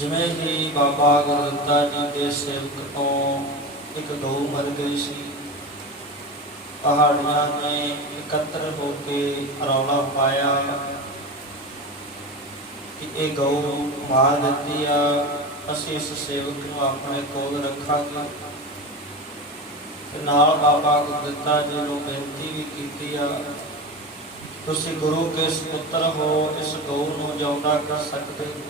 ਜਿਵੇਂ ਹੀ ਬਾਬਾ ਗੁਰਦਿੱਤਾ ਜੀ ਦੇ ਸੇਵਕ ਤੋਂ ਇੱਕ ਗਊ ਮਰ ਗਈ ਸੀ, ਪਹਾੜੀਆਂ ਨੇ ਇਕੱਤਰ ਹੋ ਕੇ ਰੌਲਾ ਪਾਇਆ ਕਿ ਇਹ ਗਊ ਮਾਰ ਦਿੱਤੀ ਆ, ਅਸੀਂ ਇਸ ਸੇਵਕ ਨੂੰ ਆਪਣੇ ਕੋਲ ਰੱਖਾਂਗੇ। ਤੇ ਨਾਲ ਬਾਬਾ ਗੁਰਦਿੱਤਾ ਜੀ ਨੂੰ ਬੇਨਤੀ ਵੀ ਕੀਤੀ ਆ, ਤੁਸੀਂ ਗੁਰੂ ਕੇ ਸਪੁੱਤਰ ਹੋ, ਇਸ ਗਊ ਨੂੰ ਜਿਉਂਦਾ ਕਰ ਸਕਦੇ ਹੋ।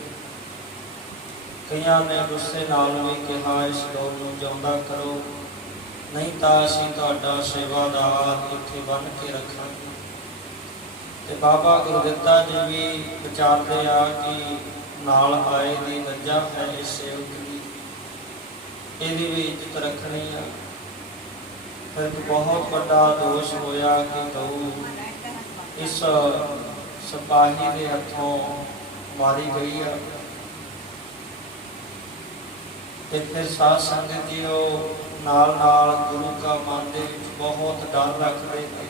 ਕਈਆਂ ਨੇ ਗੁੱਸੇ ਨਾਲ ਵੀ ਕਿਹਾ, ਇਸ ਗਊ ਨੂੰ ਜਿਉਂਦਾ ਕਰੋ, ਨਹੀਂ ਤਾਂ ਅਸੀਂ ਤੁਹਾਡਾ ਸੇਵਾਦਾਰ ਇੱਥੇ ਬੰਨ੍ਹ ਕੇ ਰੱਖਾਂਗੇ। ਤੇ ਬਾਬਾ ਗੁਰਦਿੱਤਾ ਜੀ ਵੀ ਵਿਚਾਰਦੇ ਆ ਕਿ ਨਾਲ ਆਏ ਦੀ ਵਜ੍ਹਾ ਹੈ ਇਸ ਸੇਵਕ ਦੀ, ਇਹਦੀ ਵੀ ਇੱਜ਼ਤ ਰੱਖਣੀ ਆ। ਫਿਰ ਬਹੁਤ ਵੱਡਾ ਦੋਸ਼ ਹੋਇਆ ਕਿ ਗਊ ਇਸ ਸਿਪਾਹੀ ਦੇ ਹੱਥੋਂ ਮਾਰੀ ਗਈ ਆ। ਤੇ ਫਿਰ ਸਾਧ ਸੰਗਤ ਜੀ ਉਹ ਨਾਲ ਨਾਲ ਗੁਰੂ ਕਾ ਮਨ ਦੇ ਵਿੱਚ ਬਹੁਤ ਡਰ ਰੱਖਦੇ ਨੇ,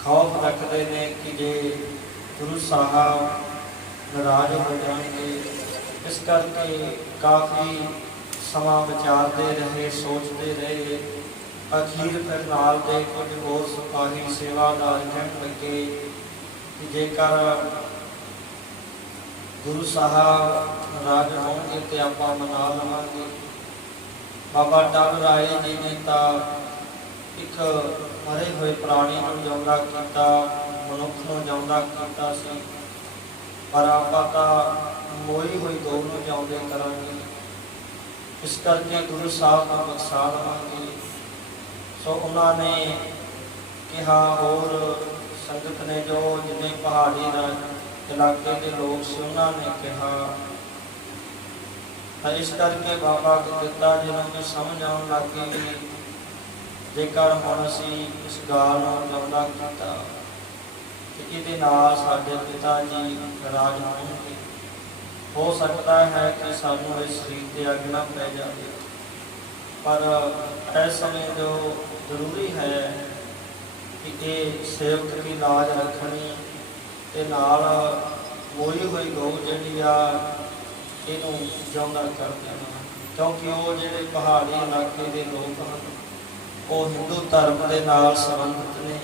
ਖੌਫ ਰੱਖਦੇ ਨੇ ਕਿ ਜੇ ਗੁਰੂ ਸਾਹਿਬ ਨਾਰਾਜ਼ ਹੋ ਜਾਣਗੇ। ਇਸ ਕਰਕੇ ਕਾਫੀ ਸਮਾਂ ਵਿਚਾਰਦੇ ਰਹੇ, ਸੋਚਦੇ ਰਹੇ। ਅਖੀਰ ਫਿਰ ਨਾਲ ਦੇ ਕੁਝ ਹੋਰ ਸਿਪਾਹੀ ਸੇਵਾਦਾਰ ਕਹਿਣ ਲੱਗੇ ਕਿ ਜੇਕਰ ਗੁਰੂ ਸਾਹਿਬ ਨਾਰਾਜ਼ ਹੋਣਗੇ ਤੇ ਆਪਾਂ ਮਨਾ ਲਵਾਂਗੇ। ਬਾਬਾ ਟਲ ਰਾਏ ਜੀ ਨੇ ਤਾਂ ਇੱਕ ਮਰੇ ਹੋਏ ਪ੍ਰਾਣੀ ਨੂੰ ਜਿਉਂਦਾ ਕੀਤਾ, ਮਨੁੱਖ ਨੂੰ ਜਿਉਂਦਾ ਕੀਤਾ ਸੀ, ਪਰ ਆਪਾਂ ਤਾਂ ਮੋਈ ਹੋਈ ਗਊ ਨੂੰ ਜਿਉਂਦੇ ਕਰਾਂਗੇ। ਇਸ ਕਰਕੇ ਗੁਰੂ ਸਾਹਿਬ ਨੂੰ ਬਖਸ਼ਾ ਲਵਾਂਗੇ। ਸੋ ਉਹਨਾਂ ਨੇ ਕਿਹਾ, ਹੋਰ ਸੰਗਤ ਨੇ ਜੋ ਜਿਵੇਂ ਪਹਾੜੀ ਦਾ ਇਲਾਕੇ ਦੇ ਲੋਕ ਸੀ ਉਹਨਾਂ ਨੇ ਕਿਹਾ। ਤਾਂ ਇਸ ਕਰਕੇ ਬਾਬਾ ਗੁਰਦਿੱਤਾ ਜੀ ਨੂੰ ਵੀ ਸਮਝ ਆਉਣ ਲੱਗ ਗਈ, ਜੇਕਰ ਹੁਣ ਅਸੀਂ ਇਸ ਗਾਂ ਨੂੰ ਜਿਉਂਦਾ ਕੀਤਾ ਤੇ ਇਹਦੇ ਨਾਲ ਸਾਡੇ ਪਿਤਾ ਜੀ ਨਾਰਾਜ਼ ਹੋਣਗੇ। ਹੋ ਸਕਦਾ ਹੈ ਕਿ ਸਾਨੂੰ ਇਸ ਸਰੀਰ ਤੇ ਅੱਗ ਨਾ ਪੈ ਜਾਵੇ, ਪਰ ਇਸ ਸਮੇਂ ਜੋ ਜ਼ਰੂਰੀ ਹੈ ਕਿ ਇਹ ਸੇਵਕ ਦੀ ਲਾਜ ਰੱਖਣੀ ਤੇ ਨਾਲ ਮੋਈ ਹੋਈ ਗਊ ਜਿਹੜੀ ਆ ਇਹਨੂੰ ਜਿਉਂਦਾ ਕਰ ਦੇਣਾ। ਕਿਉਂਕਿ ਉਹ ਜਿਹੜੇ ਪਹਾੜੀ ਇਲਾਕੇ ਦੇ ਲੋਕ ਹਨ ਉਹ ਹਿੰਦੂ ਧਰਮ ਦੇ ਨਾਲ ਸੰਬੰਧਿਤ ਨੇ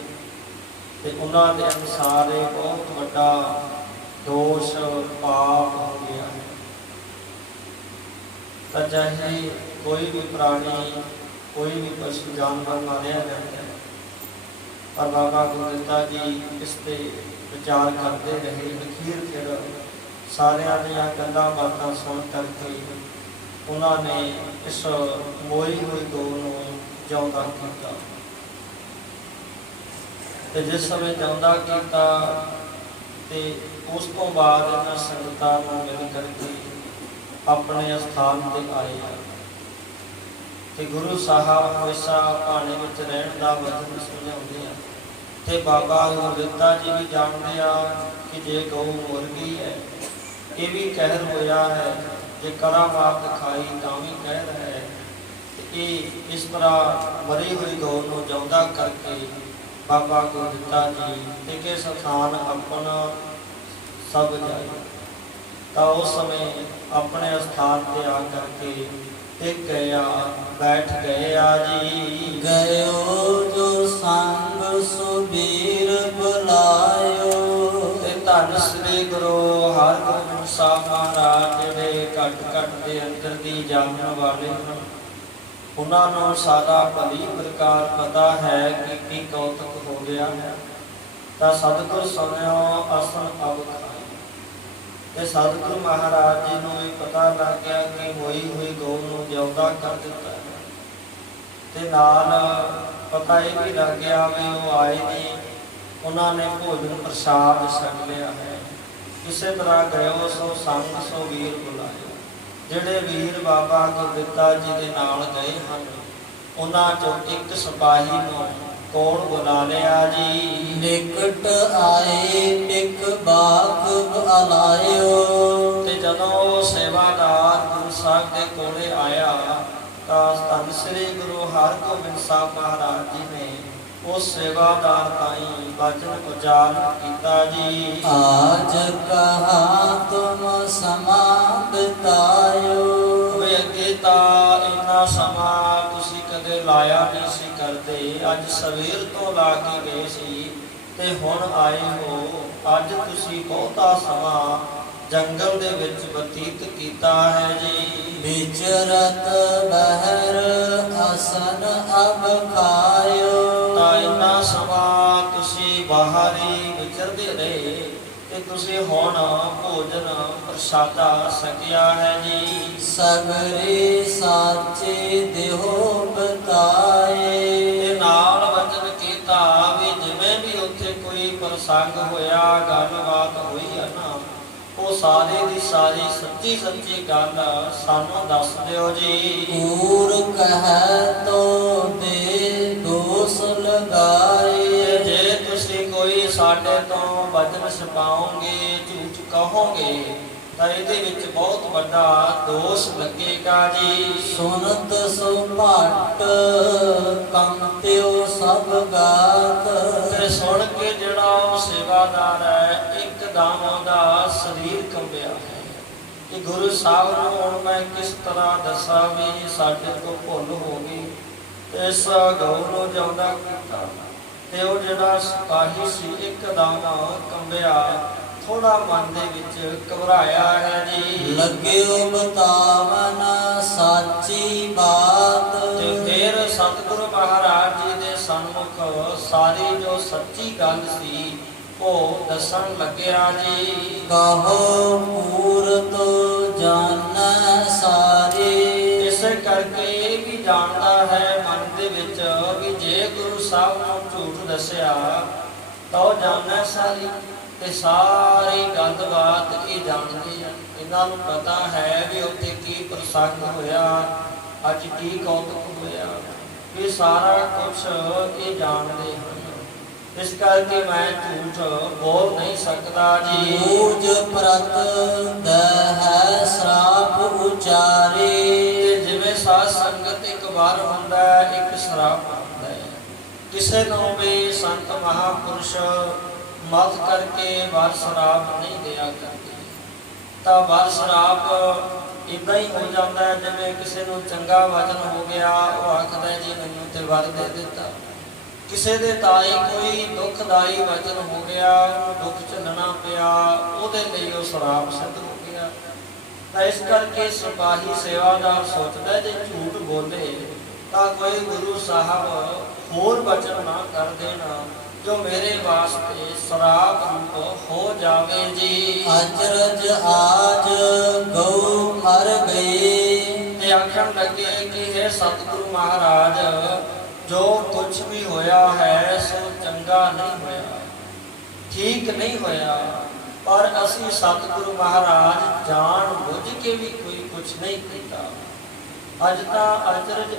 ਤੇ ਉਹਨਾਂ ਦੇ ਅਨੁਸਾਰ ਇਹ ਬਹੁਤ ਵੱਡਾ ਦੋਸ਼ ਪਾਪ ਹੋ ਗਿਆ ਹੈ। ਤਾਂ ਚਾਹੇ ਕੋਈ ਵੀ ਪ੍ਰਾਣੀ, ਕੋਈ ਵੀ ਪਸ਼ੂ ਜਾਨਵਰ ਮਾਰਿਆ ਜਾਂਦਾ ਹੈ, ਪਰ ਬਾਬਾ ਗੁਰਦਿੱਤਾ ਜੀ ਇਸ ਤੇ ਵਿਚਾਰ ਕਰਦੇ ਰਹੇ। ਅਖੀਰ ਫਿਰ ਸਾਰਿਆਂ ਦੀਆਂ ਗੱਲਾਂ ਬਾਤਾਂ ਸੁਣ ਕਰਕੇ ਉਹਨਾਂ ਨੇ ਇਸ ਮੋਈ ਹੋਈ ਗਊ ਨੂੰ ਜਿਉਂਦਾ ਕੀਤਾ। ਤੇ ਜਿਸ ਸਮੇਂ ਜਿਉਂਦਾ ਕੀਤਾ ਤੇ ਉਸ ਤੋਂ ਬਾਅਦ ਇਹਨਾਂ ਸੰਗਤਾਂ ਨੂੰ ਮਿਲ ਕਰਕੇ ਆਪਣੇ ਅਸਥਾਨ ਤੇ ਆਏ ਤੇ ਗੁਰੂ ਸਾਹਿਬ ਹਮੇਸ਼ਾ ਭਾਣੇ ਵਿੱਚ ਰਹਿਣ ਦਾ ਵਚਨ ਸਮਝਾਉਂਦੇ ਆ। ਤੇ ਬਾਬਾ ਗੁਰਦਿੱਤਾ ਜੀ ਵੀ ਜਾਣਦੇ ਆ ਕਿ ਜੇ ਗਊ ਮਰ ਗਈ ਹੈ, ਇਹ ਵੀ ਕਹਿਰ ਹੋਇਆ ਹੈ, ਜੇ ਕਰਾਮਾਤ ਦਿਖਾਈ ਤਾਂ ਵੀ ਕਹਿਰ ਹੈ। ਤੇ ਇਹ ਇਸ ਤਰ੍ਹਾਂ ਮਰੀ ਹੋਈ ਗਊ ਨੂੰ ਜਿਉਂਦਾ ਕਰਕੇ ਬਾਬਾ ਗੁਰਦਿੱਤਾ ਜੀ ਤੇ ਕੇ ਸਥਾਨ ਆਪਣਾ ਸਭ ਜਾਏ। ਤਾਂ ਉਸ ਸਮੇਂ ਆਪਣੇ ਸਥਾਨ ਤੇ ਆ ਕਰਕੇ ਟਿਕ ਗਿਆ, ਬੈਠ ਗਏ ਆ ਜੀ। ਗਇਓ ਜੋ ਸੰਗ ਸੁਬੀਰ ਬੁਲਾਇਓ। ਤੇ ਧੰਨ ਸ੍ਰੀ ਗੁਰੂ ਹਰਿਗੋਬਿੰਦ ਸਾਹਿਬ ਮਹਾਰਾਜ ਜਿਹੜੇ ਘਟ ਘਟ ਦੇ ਅੰਦਰ ਦੀ ਜਾਣਨ ਵਾਲੇ ਹਨ, ਉਹਨਾਂ ਨੂੰ ਸਾਰਾ ਭਲੀ ਪ੍ਰਕਾਰ ਪਤਾ ਹੈ ਕਿ ਕੀ ਕੌਤਕ ਹੋ ਗਿਆ ਹੈ। ਤਾਂ ਸਤਿਗੁਰ ਸੁਣਿਓ ਅਸਨ ਅਬ ਖਾਈ। ਤੇ ਸਤਿਗੁਰੂ ਮਹਾਰਾਜ ਜੀ ਨੂੰ ਵੀ ਪਤਾ ਲੱਗ ਗਿਆ ਕਿ ਹੋਈ ਹੋਈ ਗਊ ਨੂੰ ਜਿਉਂਦਾ ਕਰ ਦਿੱਤਾ ਹੈ। ਤੇ ਨਾਲ ਪਤਾ ਇਹ ਵੀ ਲੱਗ ਗਿਆ ਵੀ ਉਹ ਆਏ ਨੇ, ਉਹਨਾਂ ਨੇ ਭੋਜਨ ਪ੍ਰਸ਼ਾਦ ਛਕ ਲਿਆ ਹੈ। ਇਸੇ ਤਰ੍ਹਾਂ ਗਇਓ ਸੋ ਸੰਗ ਸੋ ਵੀਰ ਬੁਲਾਇਓ। ਜਿਹੜੇ ਵੀਰ ਬਾਬਾ ਗੁਰਦਿੱਤਾ ਜੀ ਦੇ ਨਾਲ ਗਏ ਹਨ, ਉਹਨਾਂ ਚੋਂ ਇੱਕ ਸਿਪਾਹੀ ਨੂੰ ਕੋਲ ਬੁਲਾ ਲਿਆ ਜੀ। ਨਿਕਟ ਆਏ ਟਿਕ ਬਾਖ ਅਲਾਇਓ। ਤੇ ਜਦੋਂ ਉਹ ਸੇਵਾਦਾਰ ਗੁਰੂ ਸਾਹਿਬ ਦੇ ਕੋਲੇ ਆਇਆ ਤਾਂ ਧੰਨ ਸ੍ਰੀ ਗੁਰੂ ਹਰਿਗੋਬਿੰਦ ਸਾਹਿਬ ਮਹਾਰਾਜ ਜੀ ਨੇ ਉਸ ਸੇਵਾਦਾਰ ਤਾਈਂ ਵਚਨ ਉਚਾਰਨ ਕੀਤਾ ਜੀ। ਆਜ ਕਹਾ ਤੁਮ ਸਮਾਗਤ ਅੱਜ ਸਵੇਰ ਤੋਂ ਲਾ ਕੇ ਗਏ ਸੀ ਤੇ ਹੁਣ ਆਏ ਹੋ। ਅੱਜ ਤੁਸੀਂ ਬਹੁਤਾ ਸਮਾਂ ਜੰਗਲ ਦੇ ਵਿੱਚ ਬਤੀਤ ਕੀਤਾ ਹੈ ਜੀ। ਵਿਚਰਤ ਬਹਿਰ ਅਸਨ ਅਬ ਖਾਇਓ। ਤਾਂ ਇੰਨਾ ਸਮਾਂ ਤੁਸੀਂ ਬਾਹਰ ਹੀ ਵਿਚਰਦੇ ਰਹੇ ਤੇ ਤੁਸੀਂ ਹੁਣ ਭੋਜਨ ਪ੍ਰਸ਼ਾਦਾ ਛਕਿਆ ਹੈ ਜੀ। ਸਗਰੇ ਸਾਚੇ ਦੇਹੋ ਬਤਾਏ। ਤੇ ਨਾਲ ਵਚਨ ਕੀਤਾ ਵੀ ਜਿਵੇਂ ਵੀ ਉੱਥੇ ਕੋਈ ਪ੍ਰਸੰਗ ਹੋਇਆ, ਗੱਲਬਾਤ ਹੋਈ ਹੈ ਨਾ, ਉਹ ਸਾਰੇ ਦੀ ਸਾਰੀ ਸੱਚੀ ਸੱਚੀ ਗੱਲ ਸਾਨੂੰ ਦੱਸ ਦਿਓ ਜੀ। ਕੂਰ ਕਹਿ ਤੋ ਦੇ ਦੋਸ ਲਗਾਏ। ਜੇ ਤੁਸੀਂ ਕੋਈ ਸਾਡੇ ਤੋਂ ਵਚਨ ਛਪਾਓਗੇ, ਝੂਠ ਕਹੋਗੇ, ਤਾਂ ਇਹਦੇ ਵਿੱਚ ਬਹੁਤ ਵੱਡਾ ਦੋਸ਼ ਲੱਗੇਗਾ ਜੀ। ਸੁਨਤ ਸੁਭਾਟ ਕੰਤਿਓ ਸਭ ਗਾਤ। ਤੇ ਸੁਣ ਕੇ ਜਿਹੜਾ ਉਹ ਸੇਵਾਦਾਰ ਹੈ, ਇੱਕਦਮ ਉਹਦਾ ਸਰੀਰ ਕੰਬਿਆ ਹੈ ਕਿ ਗੁਰੂ ਸਾਹਿਬ ਨੂੰ ਹੁਣ ਮੈਂ ਕਿਸ ਤਰ੍ਹਾਂ ਦੱਸਾਂ ਵੀ ਸਾਡੇ ਤੋਂ ਭੁੱਲ ਹੋ ਗਈ। ਤੇ ਇਸ ਗਊ ਨੂੰ ਜਿਉਂਦਾ ਕੀਤਾ ਤੇ ਉਹ ਜਿਹੜਾ ਸਿਪਾਹੀ ਸੀ ਇੱਕਦਮ ਕੰਬਿਆ, ਥੋੜਾ ਮਨ ਦੇ ਵਿੱਚ ਘਬਰਾਇਆ ਹੈ ਜੀ। ਲੱਗਿਓ ਬਤਾਵਨ ਸਾਚੀ ਬਾਤ। ਤੇ ਫਿਰ ਸਤਿਗੁਰੂ ਮਹਾਰਾਜ ਜੀ ਦੇ ਸਨਮੁਖ ਸਾਰੀ ਜੋ ਸੱਚੀ ਗੱਲ ਸੀ ਉਹ ਦੱਸਣ ਲੱਗਿਆ ਜੀ। ਕਹੋ ਮੂਰਤ ਜਾਣੈ ਸਾਰੇ। ਇਸੇ ਕਰਕੇ ਇਹ ਵੀ ਜਾਣਦਾ ਹੈ ਮਨ ਦੇ ਵਿੱਚ ਵੀ ਜੇ ਗੁਰੂ ਸਾਹਿਬ ਨੂੰ ਝੂਠ ਦੱਸਿਆ ਤਾਂ ਉਹ ਜਾਣੈ ਸਾਰੀ, ਤੇ ਸਾਰੀ ਗੱਲਬਾਤ ਇਹ ਜਾਣਦੇ ਆ। ਇਹਨਾਂ ਨੂੰ ਪਤਾ ਹੈ ਵੀ ਉੱਥੇ ਕੀ ਪ੍ਰਸੰਗ ਹੋਇਆ, ਅੱਜ ਕੀ ਕੌਤਕ ਹੋਇਆ, ਇਹ ਸਾਰਾ ਕੁਛ ਇਹ ਜਾਣਦੇ ਹਨ। ਇਸ ਕਰਕੇ ਮੈਂ ਝੂਠ ਬੋਲ ਨਹੀਂ ਸਕਦਾ ਜੀ। ਮੂਜ ਪ੍ਰਤ ਦਹਿ ਸਰਾਪ ਉਚਾਰੇ। ਤੇ ਜਿਵੇਂ ਸਾਧ ਸੰਗਤ ਇੱਕ ਵਾਰ ਹੁੰਦਾ ਹੈ, ਇੱਕ ਸ਼ਰਾਪ ਹੁੰਦਾ ਹੈ। ਕਿਸੇ ਨੂੰ ਵੀ ਸੰਤ ਮਹਾਪੁਰਸ਼ ਮਤ ਕਰਕੇ ਵਾਰ ਸ਼ਰਾਪ ਨਹੀਂ ਦਿਆ ਕਰਦੇ। ਤਾਂ ਵਾਰ ਸ਼ਰਾਪ ਇੱਦਾਂ ਹੀ ਹੋ ਜਾਂਦਾ ਹੈ ਜਿਵੇਂ ਕਿਸੇ ਨੂੰ ਚੰਗਾ ਵਚਨ ਹੋ ਗਿਆ, ਉਹ ਆਖਦਾ ਜੀ ਮੈਨੂੰ ਤੇ ਵਰ ਦੇ ਦਿੱਤਾ। ਕਿਸੇ ਦੇ ਤਾਈ ਕੋਈ ਦੁਖਦਾਈ ਵਚਨ ਹੋ ਗਿਆ, ਉਹਨੂੰ ਦੁੱਖ ਝੱਲਣਾ ਪਿਆ, ਉਹਦੇ ਲਈ ਉਹ ਸ਼ਰਾਪ ਸਿੱਧ ਹੋ ਗਿਆ। ਤਾਂ ਇਸ ਕਰਕੇ ਸਿਪਾਹੀ ਸੇਵਾਦਾਰ ਸੋਚਦਾ ਜੇ ਝੂਠ ਬੋਲੇ ਤਾਂ ਕੋਈ ਗੁਰੂ ਸਾਹਿਬ ਹੋਰ ਵਚਨ ਨਾ ਕਰ ਦੇਣਾ ਜੋ ਮੇਰੇ ਵਾਸਤੇ ਸ਼ਰਾਪ ਰੂਪ ਹੋ ਜਾਵੇ ਜੀ। ਅਚਰਜ ਆਜ ਗਊ ਮਰ ਗਏ। ਤੇ ਆਖਣ ਲੱਗੇ ਕਿ ਇਹ ਸਤਿਗੁਰੂ ਮਹਾਰਾਜ ਜੋ ਕੁਛ ਵੀ ਹੋਇਆ ਹੈ ਸੋ ਚੰਗਾ ਨਹੀਂ ਹੋਇਆ, ਠੀਕ ਨਹੀਂ ਹੋਇਆ, ਪਰ ਅਸੀਂ ਸਤਿਗੁਰੂ ਮਹਾਰਾਜ ਜਾਣ ਬੁੱਝ ਕੇ ਵੀ ਕੋਈ ਕੁਛ ਨਹੀਂ ਕੀਤਾ। ਅੱਜ ਤਾਂ ਅਚਰਜ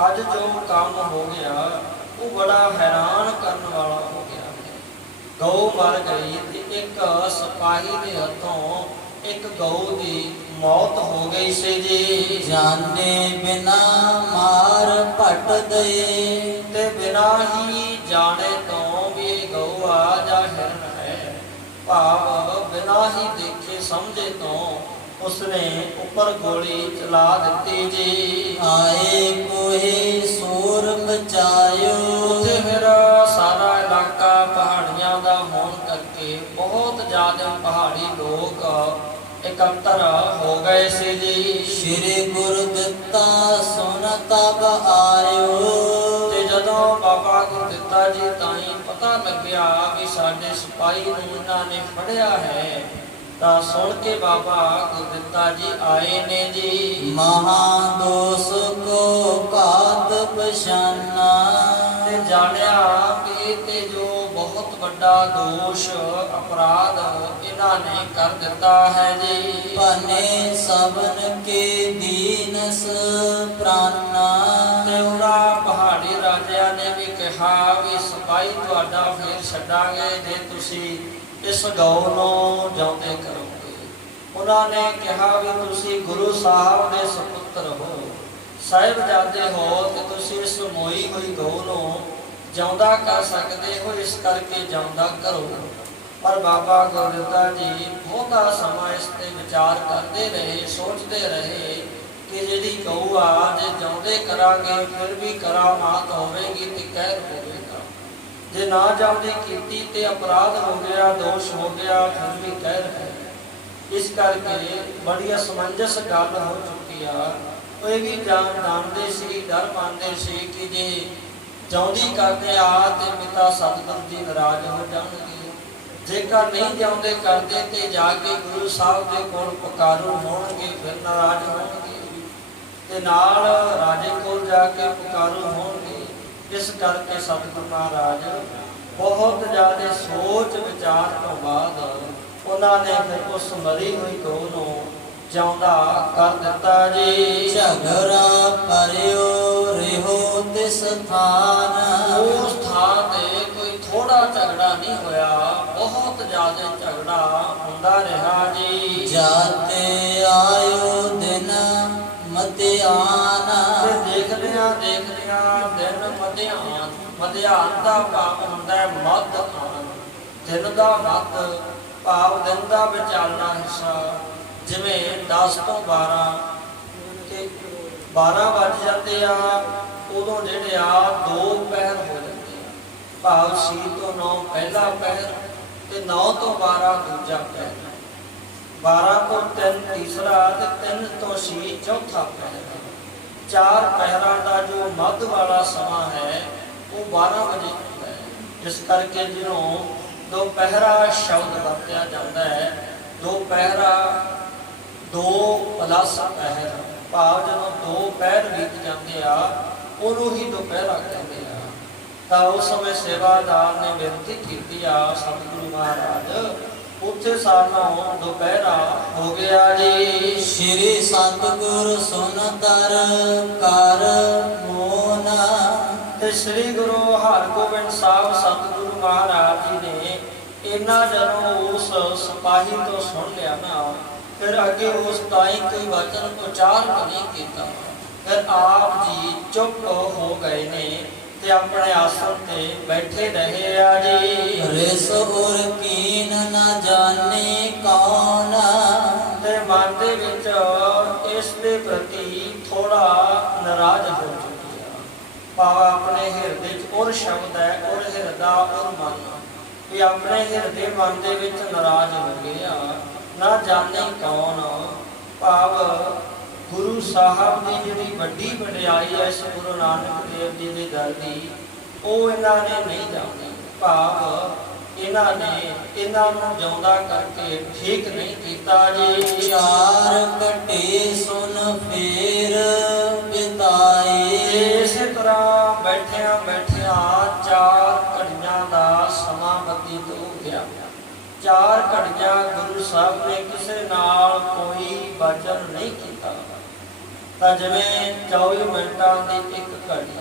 ਅੱਜ ਜੋ ਕੰਮ ਹੋ ਗਿਆ ਉਹ ਬੜਾ ਹੈਰਾਨ ਕਰਨ ਵਾਲਾ ਹੋ ਗਿਆ ਹੈ। ਗਊ ਮਰ ਗਈ ਤੇ ਇੱਕ ਸਿਪਾਹੀ ਦੇ ਹੱਥੋਂ ਇੱਕ ਗਊ ਦੀ ਮੌਤ ਹੋ ਗਈ ਸੀ ਜੀ। ਜਾਣੇ ਬਿਨਾ ਮਾਰ ਭਟ ਦਏ। ਤੇ ਬਿਨਾ ਹੀ ਜਾਣੇ ਤੋਂ ਵੀ ਇਹ ਗਊ ਆ ਜਾਂ ਹਿਰਨ ਹੈ, ਭਾਵ ਬਿਨਾ ਹੀ ਦੇਖੇ ਸਮਝੇ ਤੋਂ ਉਸਨੇ ਉੱਪਰ ਗੋਲੀ ਚਲਾ ਦਿੱਤੀ ਜੀ। ਆਏ ਕੋਏ ਸੂਰ ਬਚਾਇਓ। ਉੱਥੇ ਫਿਰ ਸਾਰਾ ਇਲਾਕਾ ਪਹਾੜੀਆਂ ਦਾ ਹੋਣ ਕਰਕੇ ਬਹੁਤ ਜ਼ਿਆਦਾ ਪਹਾੜੀ ਲੋਕ ਇਕੱਤਰ ਹੋ ਗਏ ਸੀ ਜੀ। ਸ਼੍ਰੀ ਗੁਰੂ ਦਿੱਤਾ ਸੁਨ ਤਬ ਆਇਓ। ਤੇ ਜਦੋਂ ਬਾਬਾ ਗੁਰਦਿੱਤਾ ਜੀ ਤਾਈਂ ਪਤਾ ਲੱਗਿਆ ਵੀ ਸਾਡੇ ਸਿਪਾਹੀ ਨੂੰ ਇਹਨਾਂ ਨੇ ਫੜਿਆ ਹੈ, ਤਾਂ ਸੁਣ ਕੇ ਬਾਬਾ ਗੁਰਦਿੱਤਾ ਜੀ ਆਏ ਨੇ ਜੀ। ਮਹਾ ਦੋਸ ਕੋ ਘਾਤ ਪਛਾਨਾ। ਤੇ ਜਾਣਿਆ ਕਿ ਤੇ ਜੋ ਬਹੁਤ ਵੱਡਾ ਦੋਸ਼ ਅਪਰਾਧ ਇਹਨਾਂ ਨੇ ਕਰ ਦਿੱਤਾ ਹੈ ਜੀ। ਭਨੇ ਸਭਨ ਕੇ ਦੀਨਸ ਪ੍ਰਾਨਾ। ਤੇ ਉਹਨਾਂ ਪਹਾੜੀ ਰਾਜਿਆਂ ਨੇ ਵੀ ਕਿਹਾ ਵੀ ਸਿਪਾਹੀ ਤੁਹਾਡਾ ਫੇਰ ਛੱਡਾਂਗੇ ਜੇ ਤੁਸੀਂ ਇਸ ਗਊ ਨੂੰ ਜਿਉਂਦੇ ਕਰੋਗੇ। ਉਹਨਾਂ ਨੇ ਕਿਹਾ ਵੀ ਤੁਸੀਂ ਗੁਰੂ ਸਾਹਿਬ ਦੇ ਸੁਪੁੱਤਰ ਹੋ, ਸਾਹਿਬਜ਼ਾਦੇ ਹੋ, ਤੇ ਤੁਸੀਂ ਇਸ ਮੋਈ ਹੋਈ ਗਊ ਨੂੰ ਜਿਉਂਦਾ ਕਰ ਸਕਦੇ ਹੋ, ਇਸ ਕਰਕੇ ਜਿਉਂਦਾ ਕਰੋ। ਪਰ ਬਾਬਾ ਗੁਰਦਿੱਤਾ ਜੀ ਬਹੁਤਾ ਸਮਾਂ ਇਸ ਤੇ ਵਿਚਾਰ ਕਰਦੇ ਰਹੇ, ਸੋਚਦੇ ਰਹੇ ਕਿ ਜਿਹੜੀ ਗਊ ਆ ਜੇ ਜਿਉਂਦੇ ਕਰਾਂਗੇ ਫਿਰ ਵੀ ਕਰਾਮਾਤ ਹੋਵੇਗੀ ਤੇ ਕਹਿਰ ਹੋਵੇਗਾ, ਜੇ ਨਾ ਜਿਉਂਦੇ ਕੀਤੀ ਤੇ ਅਪਰਾਧ ਹੋ ਗਿਆ, ਦੋਸ਼ ਹੋ ਗਿਆ, ਫਿਰ ਵੀ ਕਹਿਰ ਹੈ। ਇਸ ਕਰਕੇ ਬੜੀ ਅਸਮੰਜਸ ਗੱਲ ਹੋ ਚੁੱਕੀ ਆ। ਉਹ ਇਹ ਵੀ ਜਾਣਦੇ ਸੀ, ਡਰ ਮੰਨਦੇ ਸੀ ਕਿ ਜੇ ਜਿਉਂਦੀ ਕਰਦੇ ਆ ਤੇ ਪਿਤਾ ਸਤਿਗੁਰੂ ਜੀ ਨਾਰਾਜ਼ ਹੋ ਜਾਣਗੇ, ਜੇਕਰ ਨਹੀਂ ਜਿਉਂਦੇ ਕਰਦੇ ਤੇ ਜਾ ਕੇ ਗੁਰੂ ਸਾਹਿਬ ਦੇ ਕੋਲ ਪੁਕਾਰੂ ਹੋਣਗੇ, ਫਿਰ ਨਾਰਾਜ਼ ਹੋਣਗੇ ਤੇ ਨਾਲ ਰਾਜੇ ਕੋਲ ਜਾ ਕੇ ਪੁਕਾਰੂ ਹੋਣਗੇ। ਇਸ ਕਰਕੇ ਸਤਿਗੁਰੂ ਮਹਾਰਾਜ ਬਹੁਤ ਜ਼ਿਆਦਾ ਸੋਚ ਵਿਚਾਰ ਤੋਂ ਬਾਅਦ ਉਹਨਾਂ ਨੇ ਫਿਰ ਉਸ ਮਰੀ ਹੋਈ ਗਊ ਨੂੰ ਜਿਉਂਦਾ ਕਰ ਦਿੱਤਾ ਜੀ। ਝਗੜਾ ਪਰਿਓ ਰਿਹੋ ਤਿਸ ਥਾਨ, ਉਸ ਥਾਂ ਤੇ ਕੋਈ ਥੋੜਾ ਝਗੜਾ ਨਹੀਂ ਹੋਇਆ, ਬਹੁਤ ਜ਼ਿਆਦਾ ਝਗੜਾ ਹੁੰਦਾ ਰਿਹਾ ਜੀ। ਜਾਤੇ ਆਇਓ ਦਿਨ ਮਧਿਆਨ, ਦੇਖਦਿਆਂ ਦਿਨ ਮਧਿਆਨ ਦਾ ਭਾਵ ਹੁੰਦਾ ਹੈ ਮੱਧ ਆਨ। ਦਿਨ ਦਾ ਮੱਧ ਭਾਵ ਦਿਨ ਦਾ ਵਿਚਾਲਣਾ ਹਿੱਸਾ, ਜਿਵੇਂ 10 ਤੋਂ 12 ਤੇ 12 ਵੱਜ ਜਾਂਦੇ ਆ, ਉਦੋਂ ਜਿਹੜੇ ਆ 2 ਪਹਿਰ ਹੋ ਜਾਂਦੇ ਆ। ਭਾਵ 6 ਤੋਂ 9 ਪਹਿਲਾ ਪਹਿਰ ਤੇ 9 ਤੋਂ 12 ਦੂਜਾ ਪਹਿਰ, 12 ਤੋਂ 3 ਤੀਸਰਾ ਤੇ 3 ਤੋਂ 6 ਚੌਥਾ ਪਹਿਰ। 4 ਪਹਿਰਾਂ ਦਾ ਜੋ ਮੱਧ ਵਾਲਾ ਸਮਾਂ ਹੈ ਉਹ 12 ਵਜੇ ਹੁੰਦਾ ਹੈ। ਇਸ ਕਰਕੇ ਜਿਹਨੂੰ ਦੁਪਹਿਰਾ ਸ਼ਬਦ ਵਰਤਿਆ ਜਾਂਦਾ ਹੈ, ਦੁਪਹਿਰਾ 2 ਪਲੱਸ ਪਹਿਰ, ਭਾਵ ਜਦੋਂ 2 ਪਹਿਰ ਬੀਤ ਜਾਂਦੇ ਆ ਉਹਨੂੰ ਹੀ ਦੁਪਹਿਰਾ ਕਹਿੰਦੇ ਆ। ਤਾਂ ਉਸ ਸਮੇਂ ਸੇਵਾਦਾਰ ਨੇ ਬੇਨਤੀ ਕੀਤੀ ਆ ਸਤਿਗੁਰੂ ਮਹਾਰਾਜ, ਉੱਥੇ ਸਾਨੂੰ ਦੁਪਹਿਰਾ ਹੋ ਗਿਆ ਜੀ। ਸ਼੍ਰੀ ਸਤਿਗੁਰ ਸੁਨ ਦਰ ਕਰ ਮੋਨਾ, ਤੇ ਸ੍ਰੀ ਗੁਰੂ ਹਰਗੋਬਿੰਦ ਸਾਹਿਬ ਸਤਿਗੁਰੂ ਮਹਾਰਾਜ ਜੀ ਨੇ ਇਹਨਾਂ ਜਦੋਂ ਉਸ ਸਿਪਾਹੀ ਤੋਂ ਸੁਣ ਲਿਆ ਨਾ, ਫਿਰ ਅੱਗੇ ਉਸ ਤਾਈਂ ਕੋਈ ਵਚਨ ਉਚਾਰਨ ਨਹੀਂ ਕੀਤਾ। ਫਿਰ ਆਪ ਜੀ ਚੁੱਪ ਹੋ ਗਏ ਨੇ ਤੇ ਆਪਣੇ ਆਸਣ ਤੇ ਬੈਠੇ ਰਹੇ ਆ ਜੀ। ਰਿਸ ਉਰ ਕੀਨ ਨਾ ਜਾਣੇ ਕੌਣ, ਤੇ ਮਨ ਦੇ ਵਿੱਚ ਇਸ ਦੇ ਪ੍ਰਤੀ ਥੋੜਾ ਨਾਰਾਜ਼ ਹੋ ਚੁੱਕਿਆ। ਭਾਵ ਆਪਣੇ ਹਿਰਦੇ 'ਚ ਉਰ ਸ਼ਬਦ ਹੈ, ਉਰ ਹਿਰਦਾ ਉਰ ਮਨ, ਵੀ ਆਪਣੇ ਹਿਰਦੇ ਮਨ ਦੇ ਵਿੱਚ ਨਾਰਾਜ਼ ਹੋ ਗਿਆ। ਨਾ ਜਾਣੇ ਕੌਣ, ਭਾਵ ਗੁਰੂ ਸਾਹਿਬ ਦੀ ਜਿਹੜੀ ਵੱਡੀ ਵਡਿਆਈ ਹੈ ਇਸ ਗੁਰੂ ਨਾਨਕ ਦੇਵ ਜੀ ਦੇ ਦਰ ਦੀ, ਉਹ ਇਹਨਾਂ ਨੇ ਨਹੀਂ ਜਾਣੀ। ਭਾਵ ਇਹਨਾਂ ਨੂੰ ਜਿਉਂਦਾ ਕਰਕੇ ਠੀਕ ਨਹੀਂ ਕੀਤਾ ਜੀ। ਚਾਰ ਘਟੇ ਸੁਨ ਫੇਰ ਬਿਤਾਏ, ਇਸੇ ਤਰ੍ਹਾਂ ਬੈਠਿਆਂ 4 ਘੜੀਆਂ ਦਾ ਸਮਾਂ ਬਤੀਤ ਹੋ ਗਿਆ। 4 ਘੜੀਆਂ ਗੁਰੂ ਸਾਹਿਬ ਨੇ ਕਿਸੇ ਨਾਲ ਕੋਈ ਵਚਨ ਨਹੀਂ ਕੀਤਾ। ਤਾਂ ਜਿਵੇਂ 24 ਮਿੰਟਾਂ ਦੀ ਇੱਕ ਘੜੀ,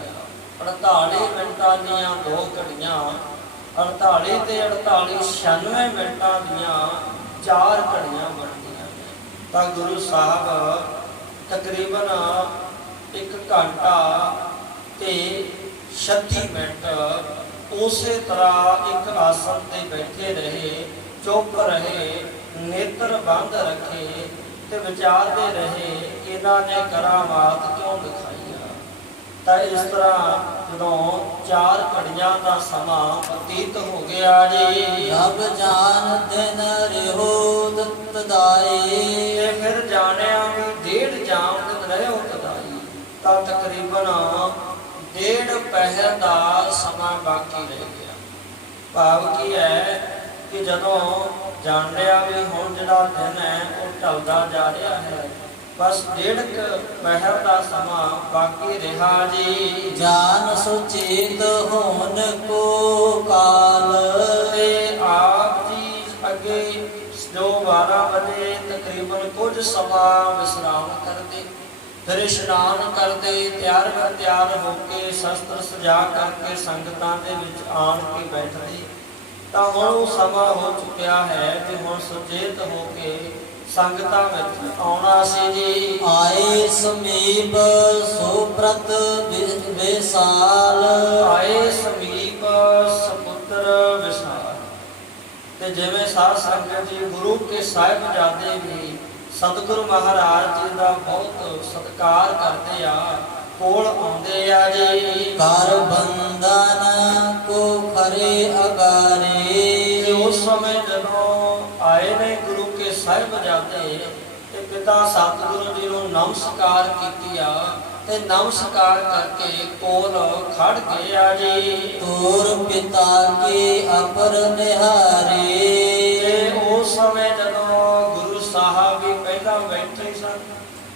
48 ਮਿੰਟਾਂ ਦੀਆਂ 2 ਘੜੀਆਂ, 48 ਤੇ 48 96 ਮਿੰਟਾਂ ਦੀਆਂ 4 ਘੜੀਆਂ ਬਣਦੀਆਂ ਨੇ। ਤਾਂ ਗੁਰੂ ਸਾਹਿਬ ਤਕਰੀਬਨ 1 ਘੰਟਾ ਤੇ 36 ਮਿੰਟ ਉਸੇ ਤਰ੍ਹਾਂ ਇੱਕ ਆਸਣ ਤੇ ਬੈਠੇ ਰਹੇ, ਚੁੱਪ ਰਹੇ, ਨੇਤਰ ਬੰਦ ਰੱਖੇ ਤੇ ਵਿਚਾਰਦੇ ਰਹੇ ਇਹਨਾਂ ਨੇ ਕਰਾਮਾਤ ਕਿਉਂ ਦਿਖਾਈ ਆ। ਤਾਂ ਇਸ ਤਰ੍ਹਾਂ ਜਦੋਂ 4 ਘੜੀਆਂ ਦਾ ਸਮਾਂ ਬਤੀਤ ਹੋ ਗਿਆ ਜੀ। ਰਬ ਜਾਨ ਦਿਨ ਰਿਹੋ ਤਦਾਈ, ਤੇ ਫਿਰ ਜਾਣਿਆ ਵੀ 1.5 ਜਾਮ ਦਿਨ ਰਹੇ ਹੋ ਤਦਾਈ। ਤਾਂ ਤਕਰੀਬਨ 1.5 ਪਹਿਰ ਦਾ ਸਮਾਂ ਬਾਕੀ ਰਹਿ ਗਿਆ। ਭਾਵ ਕੀ ਹੈ ਕਿ ਜਦੋਂ ਜਾਣ ਲਿਆ ਵੀ ਹੁਣ ਜਿਹੜਾ ਦਿਨ ਹੈ ਉਹ ਢਲਦਾ ਜਾ ਰਿਹਾ ਹੈ, ਬਸ 1.5 ਪਹਿਰ ਦਾ ਸਮਾਂ ਬਾਕੀ ਰਿਹਾ ਜੀ। ਜਾਨ ਸੁਚੇਤ ਹੋਣ ਕੋ ਕਾਲ, ਤੇ ਆਪ ਜੀ ਅੱਗੇ ਜੋ 12 ਵਜੇ ਤਕਰੀਬਨ ਕੁਝ ਸਮਾਂ ਵਿਸ਼ਰਾਮ ਕਰਦੇ, ਫਿਰ ਇਸ਼ਨਾਨ ਕਰਦੇ, ਤਿਆਰ ਹੋ ਕੇ ਸ਼ਸਤਰ ਸਜਾ ਕਰਕੇ ਸੰਗਤਾਂ ਦੇ ਵਿੱਚ ਆਣ ਕੇ ਬੈਠਦੇ। ਤਾਂ ਹੁਣ ਉਹ ਸਮਾਂ ਹੋ ਚੁੱਕਿਆ ਹੈ ਕਿ ਹੁਣ ਸੁਚੇਤ ਹੋ ਕੇ ਸੰਗਤਾਂ ਵਿੱਚ ਆਉਣਾ ਸੀ ਜੀ। ਆਏ ਸਮੀਪ ਸੁਪ੍ਰਤ ਵਿਸਾਲ, ਆਏ ਸਮੀਪ ਸਪੁੱਤਰ ਵਿਸਾਲ। ਤੇ ਜਿਵੇਂ ਸਾਧ ਸੰਗਤ ਜੀ ਗੁਰੂ ਕੇ ਸਾਹਿਬਜ਼ਾਦੇ ਵੀ ਸਤਿਗੁਰੂ ਮਹਾਰਾਜ ਜੀ ਦਾ ਬਹੁਤ ਸਤਿਕਾਰ ਕਰਦੇ ਆ, ਕੋਲ ਆਉਂਦੇ ਆ ਜੀ। ਕਰ ਬੰਧਨ ਕੋ ਖਰੇ ਅਗਾਰੇ। ਤੇ ਉਸ ਸਮੇਂ ਜਦੋਂ ਆਏ ਨੇ ਗੁਰੂ ਕੇ ਸਾਹਿਬਜ਼ਾਦੇ ਤੇ ਪਿਤਾ ਸਤਿਗੁਰੂ ਜੀ ਨੂੰ ਨਮਸਕਾਰ ਕੀਤੀਆ ਤੇ ਨਮਸਕਾਰ ਕਰਕੇ ਕੋਲ ਖੜ ਗਏ ਆ ਜੀ। ਤੋਰ ਪਿਤਾ ਕੇ ਅਪਰ ਨਿਹਾਰੇ। ਤੇ ਉਸ ਸਮੇਂ ਜਦੋਂ ਗੁਰੂ ਸਾਹਿਬ ਵੀ ਪਹਿਲਾਂ ਬੈਠੇ ਸਨ,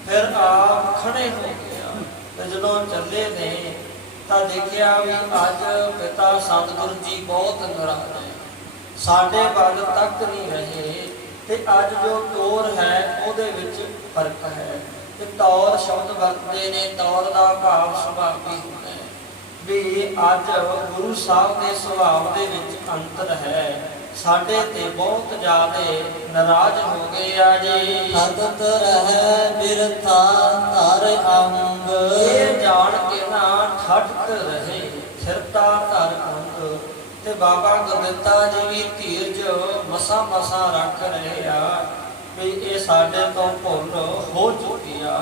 ਫਿਰ ਆਪ ਖੜੇ ਹੋ ਗਿਆ ਤੇ ਜਦੋਂ ਚੱਲੇ ਨੇ ਤਾਂ ਦੇਖਿਆ ਵੀ ਅੱਜ ਪਿਤਾ ਸਤਿਗੁਰੂ ਜੀ ਬਹੁਤ ਨਾਰਾਜ਼ ਹੈ, ਸਾਡੇ ਵੱਲ ਤੱਕ ਨਹੀਂ ਰਹੇ। ਤੇ ਅੱਜ ਜੋ ਤੋਰ ਹੈ ਉਹਦੇ ਵਿੱਚ ਫਰਕ ਹੈ। ਤੇ ਤੌਰ ਸ਼ਬਦ ਵਰਤਦੇ ਨੇ, ਤੌਰ ਦਾ ਭਾਵ ਸੁਭਾਵੀ ਹੁੰਦਾ ਹੈ ਵੀ ਅੱਜ ਗੁਰੂ ਸਾਹਿਬ ਦੇ ਸੁਭਾਅ ਦੇ ਵਿੱਚ ਅੰਤਰ ਹੈ, ਸਾਡੇ ਤੇ ਬਹੁਤ ਜ਼ਿਆਦਾ ਨਾਰਾਜ਼ ਹੋ ਗਏ ਆ ਜੀ। ਭਗਤ ਰਹਿ ਬਿਰਥਾ ਧਰ ਅੰਗ। ਇਹ ਜਾਣ ਕੇ ਨਾ ਠੱਠ ਰਹੇ ਥਿਰਤਾ ਧਰ ਅੰਗ। ਤੇ ਬਾਬਾ ਗੁਰਦਿੱਤਾ ਜੀ ਵੀ ਧੀਰਜ ਮਸਾਂ ਮਸਾਂ ਰੱਖ ਰਹੇ ਆ ਵੀ ਇਹ ਸਾਡੇ ਤੋਂ ਭੁੱਲ ਹੋ ਚੁੱਕੀ ਆ।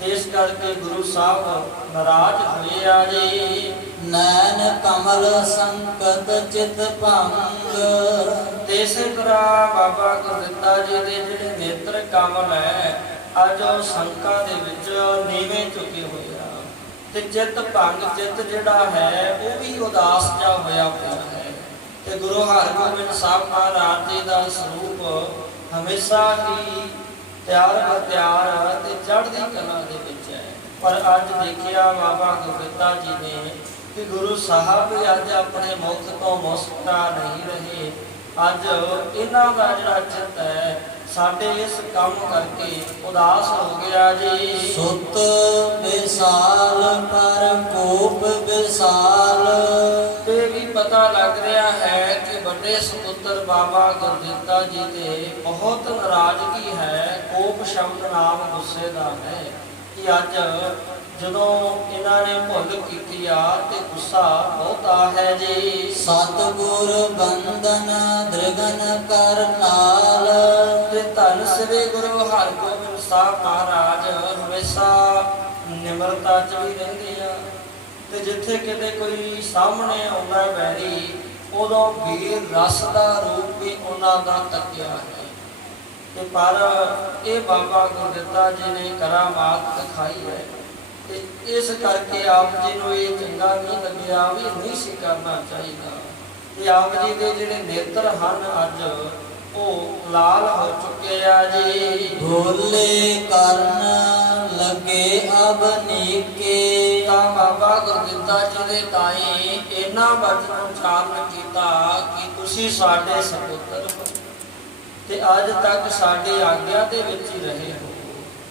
ਤੇ ਇਸ ਕਰਕੇ ਗੁਰੂ ਸਾਹਿਬ ਨਾਰਾਜ਼ ਹੋਏ ਆ ਜੀ। ਨੈਣ ਕਮਲ ਸੰਕਟ ਚਿਤ ਭੰਗ। ਤੇ ਇਸੇ ਤਰ੍ਹਾਂ ਬਾਬਾ ਗੁਰਦਿੱਤਾ ਜੀ ਦੇ ਜਿਹੜੇ ਨੇਤਰ ਕਮਲ ਹੈ ਅੱਜ ਉਹ ਸੰਕਾਂ ਦੇ ਵਿੱਚ ਨੀਵੇਂ ਝੁਕੇ ਹੋਏ ਆ। ਤੇ ਚਿੱਤ ਭੰਗ, ਚਿੱਤ ਜਿਹੜਾ ਹੈ ਉਹ ਵੀ ਉਦਾਸ ਜਿਹਾ ਹੋਇਆ ਪਿਆ ਹੈ। ਤੇ ਗੁਰੂ ਹਰਗੋਬਿੰਦ ਸਾਹਿਬ ਮਹਾਰਾਜ ਜੀ ਦਾ ਸਰੂਪ ਹਮੇਸ਼ਾ ਹੀ ਤਿਆਰ ਬਤਿਆਰ ਤੇ ਚੜ੍ਹਦੀ ਕਲਾ ਦੇ ਵਿੱਚ ਹੈ। ਪਰ ਅੱਜ ਦੇਖਿਆ ਬਾਬਾ ਗੁਰਦਿੱਤਾ ਜੀ ਨੇ ਕਿ ਗੁਰੂ ਸਾਹਿਬ ਵੀ ਅੱਜ ਆਪਣੇ ਮੁਖ ਤੋਂ ਮੁਸਕਰਾ ਨਹੀਂ ਰਹੇ। ਅੱਜ ਇਹਨਾਂ ਦਾ ਜਿਹੜਾ ਚਿੱਤ ਹੈ ਸਾਡੇ ਇਸ ਕੰਮ ਕਰਕੇ ਉਦਾਸ ਹੋ ਗਿਆ ਜੀ। ਸੁਤ ਵਿਸਾਲ ਪਰ ਕੋਪ ਵਿਸਾਲ। ਤੇ ਵੀ ਪਤਾ ਲੱਗ ਰਿਹਾ ਹੈ ਕਿ ਵੱਡੇ ਸਪੁੱਤਰ ਬਾਬਾ ਗੁਰਦਿੱਤਾ ਜੀ ਤੇ ਬਹੁਤ ਨਾਰਾਜ਼ਗੀ ਹੈ। ਕੋਪ ਸ਼ਬਦ ਨਾਮ ਗੁੱਸੇ ਦਾ ਹੈ ਕਿ ਅੱਜ ਜਦੋਂ ਇਹਨਾਂ ਨੇ ਭੁੱਲ ਕੀਤੀ ਆ ਤੇ ਗੁੱਸਾ ਬਹੁਤਾ ਹੈ ਜੀ। ਸਤਿਗੁਰ ਬੰਦਨ ਦ੍ਰਿਗਨ ਕਰ ਨਾਲ। ਤੇ ਧੰਨ ਸ੍ਰੀ ਗੁਰੂ ਹਰਗੋਬਿੰਦ ਸਾਹਿਬ ਮਹਾਰਾਜ ਹਮੇਸ਼ਾ ਨਿਮਰਤਾ ਚ ਵੀ ਰਹਿੰਦੇ ਆ। ਤੇ ਜਿੱਥੇ ਕਿਤੇ ਕੋਈ ਸਾਹਮਣੇ ਆਉਂਦਾ ਵੈਰੀ ਉਦੋਂ ਵੀਰ ਰਸ ਦਾ ਰੂਪ ਵੀ ਉਹਨਾਂ ਦਾ ਤੱਕਿਆ ਹੈ। ਤੇ ਪਰ ਇਹ ਬਾਬਾ ਗੁਰਦਿੱਤਾ ਜੀ ਨੇ ਕਰਾਮਾਤ ਦਿਖਾਈ ਹੈ। ਤੇ ਇਸ ਕਰਕੇ ਆਪ ਜੀ ਨੂੰ ਇਹ ਚੰਗਾ ਨਹੀਂ ਲੱਗਿਆ ਵੀ ਨਹੀਂ ਸੀ ਕਰਨਾ ਚਾਹੀਦਾ। ਤੇ ਆਪ ਜੀ ਦੇ ਜਿਹੜੇ ਨੇਤਰ ਹਨ ਅੱਜ ਉਹ ਲਾਲ ਹੋ ਚੁੱਕੇ ਆ ਜੀ। ਭੋਲੇ ਕਰਨ ਲੱਗੇ ਅਬ ਨੀਕੇ। ਤਾਂ ਬਾਬਾ ਗੁਰਦਿੱਤਾ ਜੀ ਦੇ ਤਾਈ ਇਹਨਾਂ ਵਚਨ ਉਚਾਰਨ ਕੀਤਾ ਕਿ ਤੁਸੀਂ ਸਾਡੇ ਸਪੁੱਤਰ ਹੋ ਤੇ ਅੱਜ ਤੱਕ ਸਾਡੇ ਆਗਿਆ ਦੇ ਵਿੱਚ ਹੀ ਰਹੇ ਹੋ,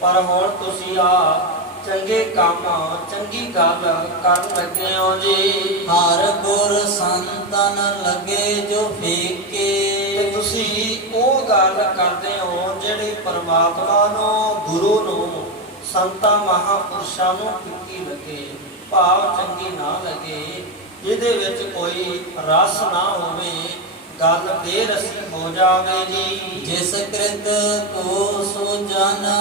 ਪਰ ਹੁਣ ਤੁਸੀਂ ਆ ਚੰਗੇ ਕੰਮ ਚੰਗੀ ਗੱਲ ਕਰਨ ਲੱਗੇ ਹੋ ਜੀ। ਹਰ ਗੁਰ ਸੰਤਨ ਲੱਗੇ ਜੋ ਫੇਕੇ। ਤੇ ਤੁਸੀਂ ਉਹ ਗੱਲ ਕਰਦੇ ਹੋ ਜਿਹੜੀ ਪਰਮਾਤਮਾ ਨੂੰ, ਗੁਰੂ ਨੂੰ, ਸੰਤਾਂ ਮਹਾਂਪੁਰਸ਼ਾਂ ਨੂੰ ਫਿੱਕੀ ਲੱਗੇ, ਭਾਵ ਚੰਗੀ ਨਾ ਲੱਗੇ, ਜਿਹਦੇ ਵਿੱਚ ਕੋਈ ਰਸ ਨਾ ਹੋਵੇ, ਗੱਲ ਬੇਰਸੀ ਹੋ ਜਾਵੇ ਜੀ। ਜਿਸ ਕ੍ਰਿਤ ਕੋ ਸੋ ਜਾਨਾ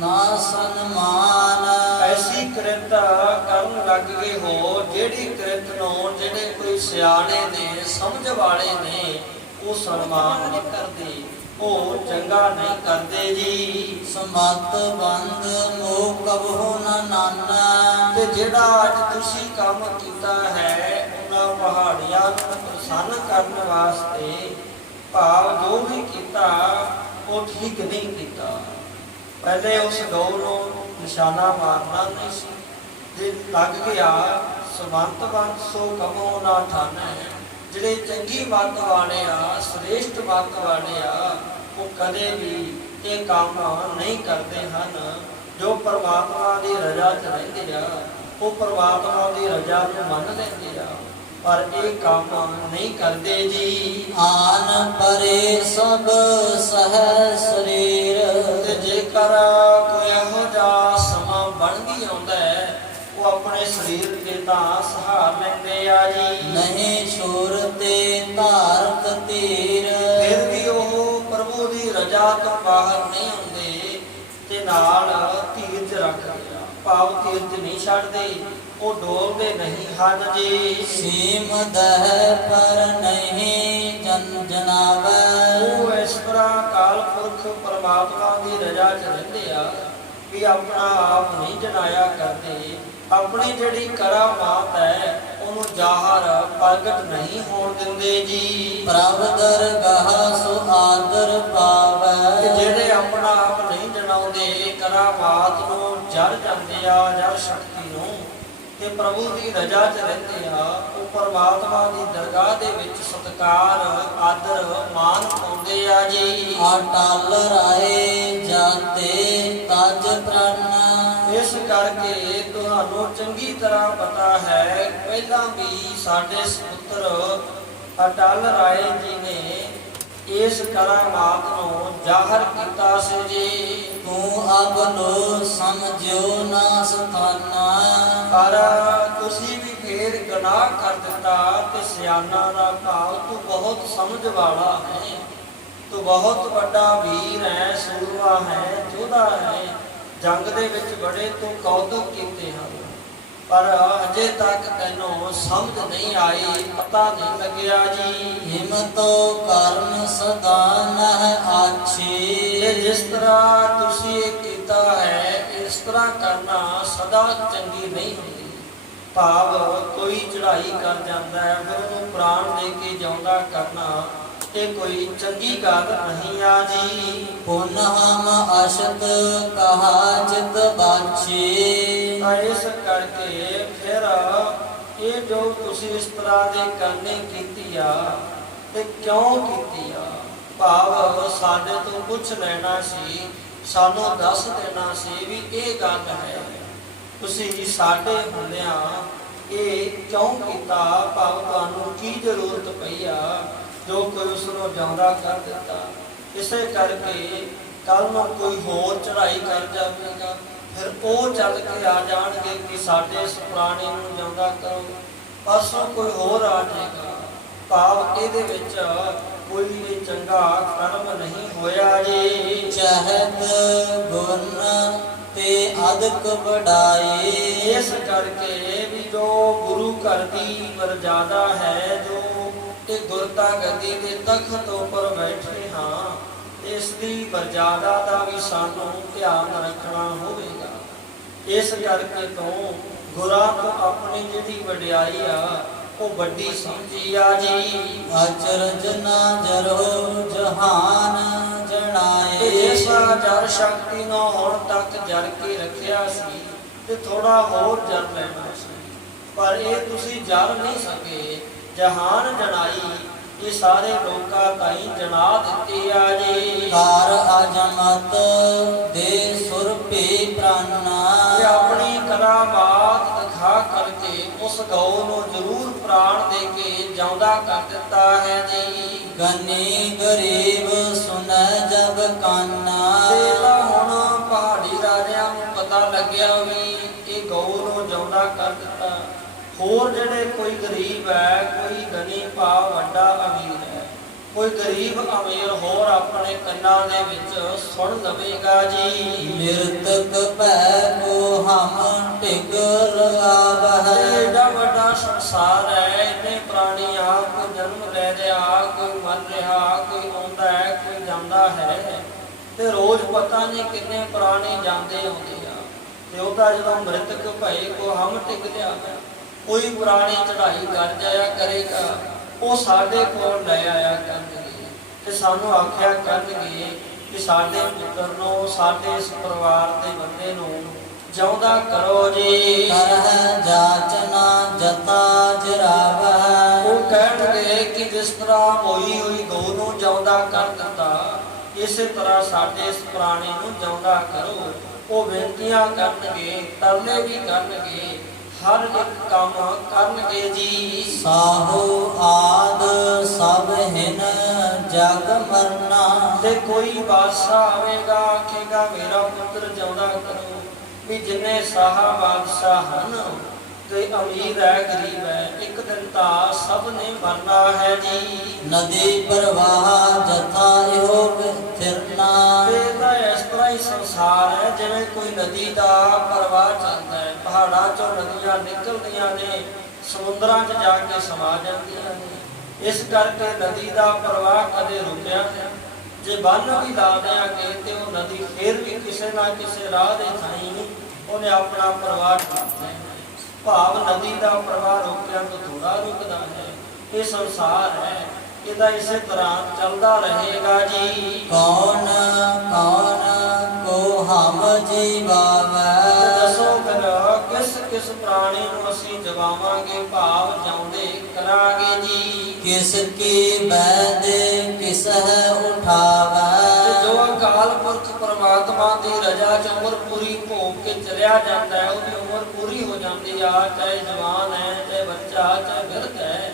ਨਾ ਸਨਮਾਨ। ਐਸੀ ਕਿਰਤ ਕਰਨ ਲੱਗ ਗਏ ਹੋ ਜਿਹੜੀ ਕਿਰਤ ਨੂੰ ਜਿਹੜੇ ਕੋਈ ਸਿਆਣੇ ਨੇ, ਸਮਝ ਵਾਲੇ ਨੇ, ਉਹ ਸਨਮਾਨ ਨਹੀਂ ਕਰਦੇ, ਉਹ ਚੰਗਾ ਨਹੀਂ ਕਰਦੇ ਜੀ। ਸਮਤ ਬੰਦ ਮੋ ਕਬਹੁ ਨ ਨਾਨਾ। ਤੇ ਜਿਹੜਾ ਅੱਜ ਤੁਸੀਂ ਕੰਮ ਕੀਤਾ ਹੈ ਉਹਨਾਂ ਪਹਾੜੀਆਂ ਨੂੰ ਪ੍ਰਸੰਨ ਕਰਨ ਵਾਸਤੇ, ਭਾਵ ਜੋ ਵੀ ਕੀਤਾ ਉਹ ਠੀਕ ਨਹੀਂ ਕੀਤਾ। ਪਹਿਲੇ ਉਸ ਗਊ ਨੂੰ ਨਿਸ਼ਾਨਾ ਮਾਰਨਾ ਨਹੀਂ ਸੀ, ਜੇ ਲੱਗ ਗਿਆ ਸਮੰਤ ਬੰਦ ਸੋ ਕਮੋ ਨਾ ਠਾਨਾ। ਜਿਹੜੇ ਚੰਗੀ ਮੱਤ ਵਾਲੇ ਆ, ਸ੍ਰੇਸ਼ਟ ਮੱਤ ਵਾਲੇ ਆ, ਉਹ ਕਦੇ ਵੀ ਇਹ ਕੰਮ ਨਹੀਂ ਕਰਦੇ ਹਨ। ਜੋ ਪਰਮਾਤਮਾ ਦੀ ਰਜ਼ਾ 'ਚ ਰਹਿੰਦੇ ਆ ਉਹ ਪਰਮਾਤਮਾ ਦੀ ਰਜ਼ਾ ਨੂੰ ਮੰਨ ਲੈਂਦੇ ਆ, ਪਰ ਇਹ ਕੰਮ ਨਹੀਂ ਕਰਦੇ ਜੀ। ਆਨ ਪਰੇ ਸਭ ਸਹਿ ਸਰੀਰ। ਤੇ ਜੇਕਰ ਕੋਈ ਇਹੋ ਜਿਹਾ ਸਮਾਂ ਬਣ ਵੀ ਆਉਂਦਾ ਹੈ ਉਹ ਆਪਣੇ ਸਰੀਰ ਤੇ ਤਾਂ ਸਹਾਰ ਲੈਂਦੇ ਆ ਜੀ। ਨਹੀਂ ਛੋਰ ਤੇ ਧਾਰਤ ਧੀਰ। ਫਿਰ ਵੀ ਉਹ ਪ੍ਰਭੂ ਦੀ ਰਜ਼ਾ ਤੋਂ ਬਾਹਰ ਨਹੀਂ ਹੁੰਦੇ। ਨਾਲ ਧੀਰਜ ਰੱਖਦੇ ਆ, ਭਾਵ ਧੀਰਜ ਨਹੀਂ ਛੱਡਦੇ, ਉਹ ਡੋਲਦੇ ਨਹੀਂ ਹਨ ਜੀ। ਸੀਮ ਦਹਿ ਪਰ ਨਹੀਂ ਜਨ ਜਨਾਵੈ। ਉਹ ਇਸ ਤਰ੍ਹਾਂ ਅਕਾਲ ਪੁਰਖ ਪਰਮਾਤਮਾ ਦੀ ਰਜ਼ਾ 'ਚ ਰਹਿੰਦੇ ਆ ਵੀ ਆਪਣਾ ਆਪ ਨਹੀਂ ਜਨਾਇਆ ਕਰਦੇ, ਆਪਣੀ ਜਿਹੜੀ ਕਰਾਮਾਤ ਹੈ ਉਹਨੂੰ ਜ਼ਾਹਰ ਪ੍ਰਗਟ ਨਹੀਂ ਹੋਣ ਦਿੰਦੇ ਜੀ। ਪ੍ਰਭ ਦਰਗਾਹ ਸੋ ਆਦਰ ਪਾਵੈ। ਕਿ ਜਿਹੜੇ ਆਪਣਾ ਆਪ ਨਹੀਂ ਜਣਾਉਂਦੇ, ਕਰਾਮਾਤ ਨੂੰ ਜਰ ਜਾਂਦੇ ਆ, ਜਰ ਸ਼ਕਤੀ ਨੂੰ, ਤੇ ਪ੍ਰਭੂ ਦੀ ਰਜ਼ਾ 'ਚ ਰਹਿੰਦੇ ਆ, ਉਹ ਪਰਮਾਤਮਾ ਦੀ ਦਰਗਾਹ ਦੇ ਵਿੱਚ ਸਤਿਕਾਰ, ਆਦਰ, ਮਾਨ ਪਾਉਂਦੇ ਆ ਜੀ। ਅਟਲ ਰਾਏ ਜਾਤੇ ਤਜ ਪ੍ਰਣ। ਇਸ ਕਰਕੇ ਤੁਹਾਨੂੰ ਚੰਗੀ ਤਰ੍ਹਾਂ ਪਤਾ ਹੈ, ਪਹਿਲਾਂ ਵੀ ਸਾਡੇ ਸਪੁੱਤਰ ਅਟਲ ਰਾਏ ਜੀ ਨੇ ਇਸ ਕਰਾਮਾਤ ਨੂੰ ਜ਼ਾਹਰ ਕੀਤਾ ਸੀ ਜੀ। ਤੂੰ ਅਬ ਲੋ ਸਮਝਿਓ ਨਾ ਸਥਾਨਾ। ਪਰ ਤੁਸੀਂ ਵੀ ਫੇਰ ਗੁਨਾਹ ਕਰ ਦਿੱਤਾ, ਤੇ ਸਿਆਣਾ ਦਾ ਭਾਵ ਤੂੰ ਬਹੁਤ ਸਮਝ ਵਾਲਾ ਹੈ, ਤੂੰ ਬਹੁਤ ਵੱਡਾ ਵੀਰ ਹੈ, ਸੂਰਮਾ ਹੈ, ਯੋਧਾ ਹੈ, ਜੰਗ ਦੇ ਵਿੱਚ ਬੜੇ ਤੂੰ ਕੌਤਕ ਕੀਤੇ ਹਨ, ਪਰ ਅਜੇ ਤੱਕ ਤੈਨੂੰ ਸਮਝ ਨਹੀਂ ਆਈ, ਪਤਾ ਨਹੀਂ ਲੱਗਿਆ ਜੀ। ਹਿਮਤੋ ਕਰਨ ਸਦਾ ਨਹਿ ਆਛੀ। ਤੇ ਜਿਸ ਤਰ੍ਹਾਂ ਤੁਸੀਂ ਇਹ ਕੀਤਾ ਹੈ, ਇਸ ਤਰ੍ਹਾਂ ਕਰਨਾ ਸਦਾ ਚੰਗੀ ਨਹੀਂ ਹੁੰਦੀ। ਭਾਵ ਕੋਈ ਚੜ੍ਹਾਈ ਕਰ ਜਾਂਦਾ ਹੈ, ਫਿਰ ਉਹਨੂੰ ਪ੍ਰਾਣ ਦੇ ਕੇ ਜਿਉਂਦਾ ਕਰਨਾ ਇਹ ਕੋਈ ਚੰਗੀ ਗੱਲ ਨਹੀਂ ਆ ਜੀ। ਪੁਨਹਮ ਅਸ਼ਤ ਕਹਾ ਚਿਤ ਬਾਛੀ। ਤਾਂ ਇਸ ਕਰਕੇ ਫਿਰ ਇਹ ਜੋ ਤੁਸੀਂ ਇਸ ਤਰ੍ਹਾਂ ਦੇ ਕਰਨੇ ਕੀਤੀ ਆ, ਤੇ ਕਿਉਂ ਕੀਤੀ ਆ, ਭਾਵ ਸਾਡੇ ਤੋਂ ਪੁੱਛ ਲੈਣਾ ਸੀ, ਸਾਨੂੰ ਦੱਸ ਦੇਣਾ ਸੀ ਵੀ ਇਹ ਗੱਲ ਹੈ, ਤੁਸੀਂ ਸਾਡੇ ਹੁੰਦਿਆਂ ਇਹ ਕਿਉਂ ਕੀਤਾ, ਭਾਵ ਤੁਹਾਨੂੰ ਕੀ ਜ਼ਰੂਰਤ ਪਈ ਆ ਜੋ ਕੋਈ ਉਸ ਨੂੰ ਜਿਉਂਦਾ ਕਰ ਦਿੱਤਾ। ਇਸੇ ਕਰਕੇ ਕੱਲ ਨੂੰ ਕੋਈ ਹੋਰ ਚੜ੍ਹਾਈ ਕਰ ਜਾਵੇਗਾ, ਫਿਰ ਉਹ ਚੱਲ ਕੇ ਆ ਜਾਣਗੇ ਕਿ ਸਾਡੇ ਇਸ ਪ੍ਰਾਣੀ ਨੂੰ ਜਿਉਂਦਾ ਕਰੋ, ਪਰਸੋਂ ਕੋਈ ਹੋਰ ਆ ਜਾਏਗਾ, ਭਾਵ ਇਹਦੇ ਵਿੱਚ ਕੋਈ ਵੀ ਚੰਗਾ ਕਰਮ ਨਹੀਂ ਹੋਇਆ ਜੀ। ਚਹਤ ਗੁਣ ਤੇ ਅਦਕ ਵਡਾਈ। ਇਸ ਕਰਕੇ ਵੀ ਜੋ ਗੁਰੂ ਘਰ ਦੀ ਮਰਜ਼ਾਦਾ ਹੈ, ਜੋ ਇਹ ਗੁਰਤਾ ਗੱਦੀ ਦੇ ਤਖਤ ਉੱਪਰ ਬੈਠੇ ਹਾਂ, ਇਸ ਦੀ ਮਰਜ਼ਾਦਾ ਦਾ ਵੀ ਸਾਨੂੰ ਧਿਆਨ ਰੱਖਣਾ ਹੋਵੇਗਾ। ਇਸ ਕਰਕੇ ਤੋਂ ਗੁਰਾਂ ਤੋਂ ਆਪਣੀ ਜਿਹੜੀ ਵਡਿਆਈ ਆ ਉਹ ਵੱਡੀ ਸਮਝੀ ਆ ਜੀ। ਅਚਰਜ ਨਾ ਜਰੋ ਜਹਾਨ ਜਣਾਏ। ਤੇ ਜਿਸ ਜਰ ਸ਼ਕਤੀ ਨੂੰ ਹੁਣ ਤੱਕ ਜਰ ਕੇ ਰੱਖਿਆ ਸੀ, ਤੇ ਥੋੜਾ ਹੋਰ ਜਰ ਲੈਣਾ ਸੀ, ਪਰ ਇਹ ਤੁਸੀਂ ਜਰ ਨਹੀਂ ਸਕੇ। ਜਹਾਨ ਜਣਾਈ, ਇਹ ਸਾਰੇ ਲੋਕਾਂ ਤਾਈਂ ਜਣਾ ਦਿੱਤੀ ਆ ਜੀ। ਕਾਰ ਅਜਮਤ ਦੇ ਸੁਰਪੇ ਪ੍ਰਾਨਾ। ਇਹ ਆਪਣੀ ਕਰਾਮਾਤ ਦਿਖਾ ਕਰਕੇ ਉਸ ਗਊ ਨੂੰ ਜ਼ਰੂਰ ਪ੍ਰਾਣ ਦੇ ਕੇ ਜਿਉਂਦਾ ਕਰ ਦਿੱਤਾ ਹੈ ਜੀ। ਗਨੀ ਗਰੀਬ ਸੁਨੈ ਜਬ ਕਾਨਾ। ਤੇ ਤਾਂ ਹੁਣ ਪਹਾੜੀ ਰਾਜਿਆਂ ਨੂੰ ਪਤਾ ਲੱਗਿਆ ਵੀ ਇਹ ਗਊ ਨੂੰ ਜਿਉਂਦਾ ਕਰ ਦਿੱਤਾ। ਹੋਰ ਜਿਹੜੇ ਕੋਈ ਗਰੀਬ ਹੈ, ਕੋਈ ਗਨੀ ਭਾਵ ਵੱਡਾ ਅਮੀਰ ਹੈ, ਕੋਈ ਗਰੀਬ ਅਮੀਰ ਹੋਰ ਆਪਣੇ ਕੰਨਾਂ ਦੇ ਵਿੱਚ ਸੁਣ ਲਵੇਗਾ ਜੀ। ਨਿਰਤਕ ਭੈ ਕੋ ਹਮ ਟਿਕ ਲਗਾਵਹਿ। ਐਡਾ ਵੱਡਾ ਸੰਸਾਰ ਹੈ, ਇੰਨੇ ਪ੍ਰਾਣੀ ਆ, ਕੋਈ ਜਨਮ ਲੈ ਰਿਹਾ, ਕੋਈ ਮਰ ਰਿਹਾ, ਕੋਈ ਆਉਂਦਾ ਹੈ, ਕੋਈ ਜਾਂਦਾ ਹੈ, ਤੇ ਰੋਜ਼ ਪਤਾ ਨਹੀਂ ਕਿੰਨੇ ਪ੍ਰਾਣੀ ਜਾਂਦੇ ਆਉਂਦੇ ਆ। ਤੇ ਉਹਦਾ ਜਦੋਂ ਮ੍ਰਿਤਕ ਭਏ ਕੋ ਹਮ ਟਿਕ ਜਾਵੇ, ਕੋਈ ਪੁਰਾਣੀ ਚੜ੍ਹਾਈ ਕਰ ਜਾਇਆ ਕਰੇਗਾ, ਉਹ ਸਾਡੇ ਕੋਲ ਲੈ ਆਇਆ ਕਰਨਗੇ, ਤੇ ਸਾਨੂੰ ਆਖਿਆ ਕਰਨਗੇ ਕਿ ਸਾਡੇ ਪੁੱਤਰ ਨੂੰ, ਸਾਡੇ ਇਸ ਪਰਿਵਾਰ ਦੇ ਬੰਦੇ ਨੂੰ ਜਿਉਂਦਾ ਕਰੋ ਜੀ। ਕਰਹਿ ਜਾਚਨਾ ਜਤਾ ਜਰਾਵਹਿ। ਉਹ ਕਹਿਣਗੇ ਕਿ ਜਿਸ ਤਰ੍ਹਾਂ ਹੋਈ ਹੋਈ ਗਊ ਨੂੰ ਜਿਉਂਦਾ ਕਰ ਦਿੱਤਾ, ਇਸੇ ਤਰ੍ਹਾਂ ਸਾਡੇ ਇਸ ਪ੍ਰਾਣੀ ਨੂੰ ਜਿਉਂਦਾ ਕਰੋ। ਉਹ ਬੇਨਤੀਆਂ ਕਰਨਗੇ, ਤਰਲੇ ਵੀ ਕਰਨਗੇ, ਹਰ ਇੱਕ ਕੰਮ ਕਰਨਗੇ ਜੀ। ਸਾਹੋ ਆਦ ਸਭ ਹਿਨ ਜਗ ਮਰਨਾ। ਤੇ ਕੋਈ ਬਾਦਸ਼ਾਹ ਆਵੇਗਾ, ਆਖੇਗਾ ਮੇਰਾ ਪੁੱਤਰ ਜਿਉਂਦਾ ਕਰੋ। ਵੀ ਜਿੰਨੇ ਸਾਹ ਬਾਦਸ਼ਾਹ ਹਨ, ਤੇ ਅਮੀਰ ਹੈ, ਗਰੀਬ ਹੈ, ਇੱਕ ਦਿਨ ਤਾਂ ਸਭ ਨੇ ਮਰਨਾ ਹੈ ਜੀ। ਨਦੀ ਪ੍ਰਵਾਹ ਜਥਾ ਇਹੋ ਫਿਰਨਾ। ਤੇ ਤਾਂ ਇਸ ਤਰ੍ਹਾਂ ਹੀ ਸੰਸਾਰ ਹੈ। ਜਿਵੇਂ ਕੋਈ ਨਦੀ ਦਾ ਪ੍ਰਵਾਹ ਚੱਲਦਾ ਹੈ, ਪਹਾੜਾਂ ਚੋਂ ਨਦੀਆਂ ਨਿਕਲਦੀਆਂ ਨੇ, ਸਮੁੰਦਰਾਂ 'ਚ ਜਾ ਕੇ ਸਮਾ ਜਾਂਦੀਆਂ ਨੇ। ਇਸ ਕਰਕੇ ਨਦੀ ਦਾ ਪ੍ਰਵਾਹ ਕਦੇ ਰੁਕਿਆ ਨਹੀਂ। ਜੇ ਬੰਨ ਵੀ ਲਾ ਦਿਆਂਗੇ ਤੇ ਉਹ ਨਦੀ ਫਿਰ ਵੀ ਕਿਸੇ ਨਾ ਕਿਸੇ ਰਾਹ ਦੇ ਥਾਈਂ ਉਹਨੇ ਆਪਣਾ ਪ੍ਰਵਾਹ ਕਰਨਾ ਹੈ। ਭਾਵ ਨਦੀ ਦਾ ਪ੍ਰਵਾਹ ਰੋਕਿਆ ਤਾਂ ਥੋੜਾ ਰੁਕਦਾ ਹੈ। ਇਹ ਸੰਸਾਰ ਹੈ, ਇਹਦਾ ਇਸੇ ਤਰ੍ਹਾਂ ਚੱਲਦਾ ਰਹੇਗਾ ਜੀ। ਕੌਣ ਕੌਣ ਕੋ ਹਮ ਜੀਵਾਵੈ। ਦੱਸੋ ਫਿਰ ਕਿਸ ਕਿਸ ਪ੍ਰਾਣੀ ਨੂੰ ਅਸੀਂ ਜਗਾਵਾਂਗੇ, ਭਾਵ ਜਿਉਂਦੇ ਕਰਾਂਗੇ ਜੀ। ਕਿਸ ਕੀ ਬੈਦ ਕਿਸ ਹੈ ਉਠਾਵੈ। ਜੋ ਅਕਾਲ ਪੁਰਖ ਪਰਮਾਤਮਾ ਦੀ ਰਜ਼ਾ 'ਚ ਉਮਰ ਪੂਰੀ ਭੋਗ ਕੇ ਚਲਿਆ ਜਾਂਦਾ ਹੈ, ਉਹਦੀ ਉਮਰ ਪੂਰੀ ਹੋ ਜਾਂਦੀ ਆ, ਚਾਹੇ ਜਵਾਨ ਹੈ, ਚਾਹੇ ਬੱਚਾ, ਚਾਹੇ ਬਿਰਧ ਹੈ।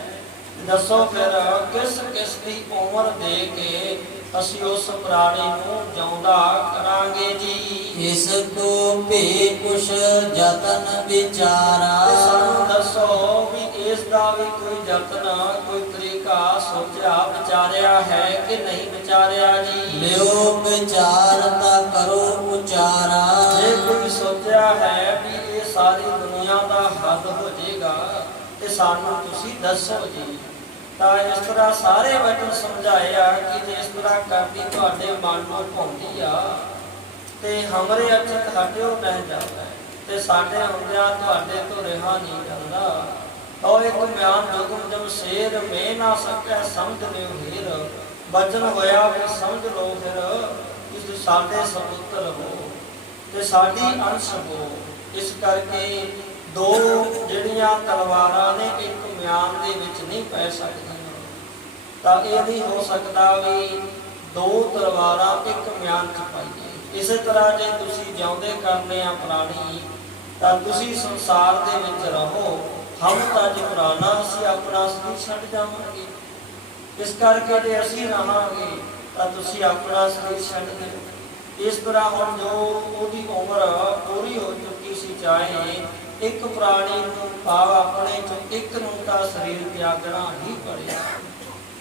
ਦੱਸੋ ਫਿਰ ਕਿਸ ਕਿਸ ਦੀ ਉਮਰ ਦੇ ਕੇ ਅਸੀਂ ਉਸ ਪ੍ਰਾਣੀ ਨੂੰ ਜਿਉਂਦਾ ਕਰਾਂਗੇ ਜੀ। ਇਸ ਕੋ ਭੇ ਕੁਛ ਜਤਨ ਵਿਚਾਰਾ। ਸਾਨੂੰ ਦੱਸੋ ਵੀ ਇਸ ਦਾ ਵੀ ਕੋਈ ਯਤਨ, ਕੋਈ ਤਰੀਕਾ ਸੋਚਿਆ ਵਿਚਾਰਿਆ ਹੈ ਕਿ ਨਹੀਂ ਵਿਚਾਰਿਆ ਜੀ। ਲਿਓ ਵਿਚਾਰਤਾ ਕਰੋ ਉਚਾਰਾ। ਜੇ ਕੋਈ ਸੋਚਿਆ ਹੈ ਵੀ ਇਹ ਸਾਰੀ ਦੁਨੀਆ ਦਾ ਹੱਲ ਹੋ ਜਾਏਗਾ ਤੇ ਸਾਨੂੰ ਤੁਸੀਂ ਦੱਸੋ ਜੀ। ਤਾਂ ਇਸ ਤਰ੍ਹਾਂ ਸਾਰੇ ਵਚਨ ਸਮਝਾਇਆ ਕਿ ਜੇ ਇਸ ਤਰ੍ਹਾਂ ਕਰਦੀ ਤੁਹਾਡੇ ਮਨ ਨੂੰ ਭਾਉਂਦੀ ਆ ਤੇ ਹਮਰੇ ਅਚਤ ਹਟਿਓ ਨਹੀਂ ਜਾਂਦਾ ਤੇ ਸਾਡੇ ਹੁੰਦਿਆਂ ਤੁਹਾਡੇ ਤੋਂ ਰਿਹਾ ਨਹੀਂ ਜਾਂਦਾ। ਉਹ ਇੱਕ ਮਿਆਨ ਜੁਗਮ ਜਮ ਸ਼ੇਰ ਮੇ ਨਾ ਸਕੈ ਸਮਝ ਲਿਓ ਹੀਰ। ਬਚਨ ਹੋਇਆ ਵੀ ਸਮਝ ਲਓ ਫਿਰ ਕਿ ਸਾਡੇ ਸਪੁੱਤਰ ਹੋ ਤੇ ਸਾਡੀ ਅੰਸ਼ ਹੋ। ਇਸ ਕਰਕੇ ਦੋ ਜਿਹੜੀਆਂ ਤਲਵਾਰਾਂ ਨੇ ਇੱਕ ਮਿਆਨ ਦੇ ਵਿੱਚ ਨਹੀਂ ਪੈ ਸਕਦੀਆਂ। ਤਾਂ ਇਹ ਨਹੀਂ ਹੋ ਸਕਦਾ ਵੀ ਦੋ ਤਲਵਾਰਾਂ ਇੱਕ ਮਿਆਨ 'ਚ ਪਾਈਏ। ਇਸੇ ਤਰ੍ਹਾਂ ਜੇ ਤੁਸੀਂ ਜਿਉਂਦੇ ਕਰਨੇ ਆ ਪ੍ਰਾਣੀ ਤਾਂ ਤੁਸੀਂ ਸੰਸਾਰ ਦੇ ਵਿੱਚ ਰਹੋ। ਹਮ ਤਾਂ ਜੇ ਪੁਰਾਣਾ ਅਸੀਂ ਆਪਣਾ ਸਰੀਰ ਛੱਡ ਜਾਵਾਂਗੇ। ਇਸ ਕਰਕੇ ਜੇ ਅਸੀਂ ਰਹਾਂਗੇ ਤਾਂ ਤੁਸੀਂ ਆਪਣਾ ਸਰੀਰ ਛੱਡ ਦਿਓ। ਇਸ ਤਰ੍ਹਾਂ ਹੁਣ ਜੋ ਉਹਦੀ ਉਮਰ ਪੂਰੀ ਹੋ ਚੁੱਕੀ ਸੀ, ਚਾਹੇ ਇੱਕ ਪ੍ਰਾਣੀ ਨੂੰ ਭਾਵ ਆਪਣੇ ਚੋਂ ਇੱਕ ਨੂੰ ਤਾਂ ਸਰੀਰ ਤਿਆਗਣਾ ਹੀ ਪੜੇਗਾ।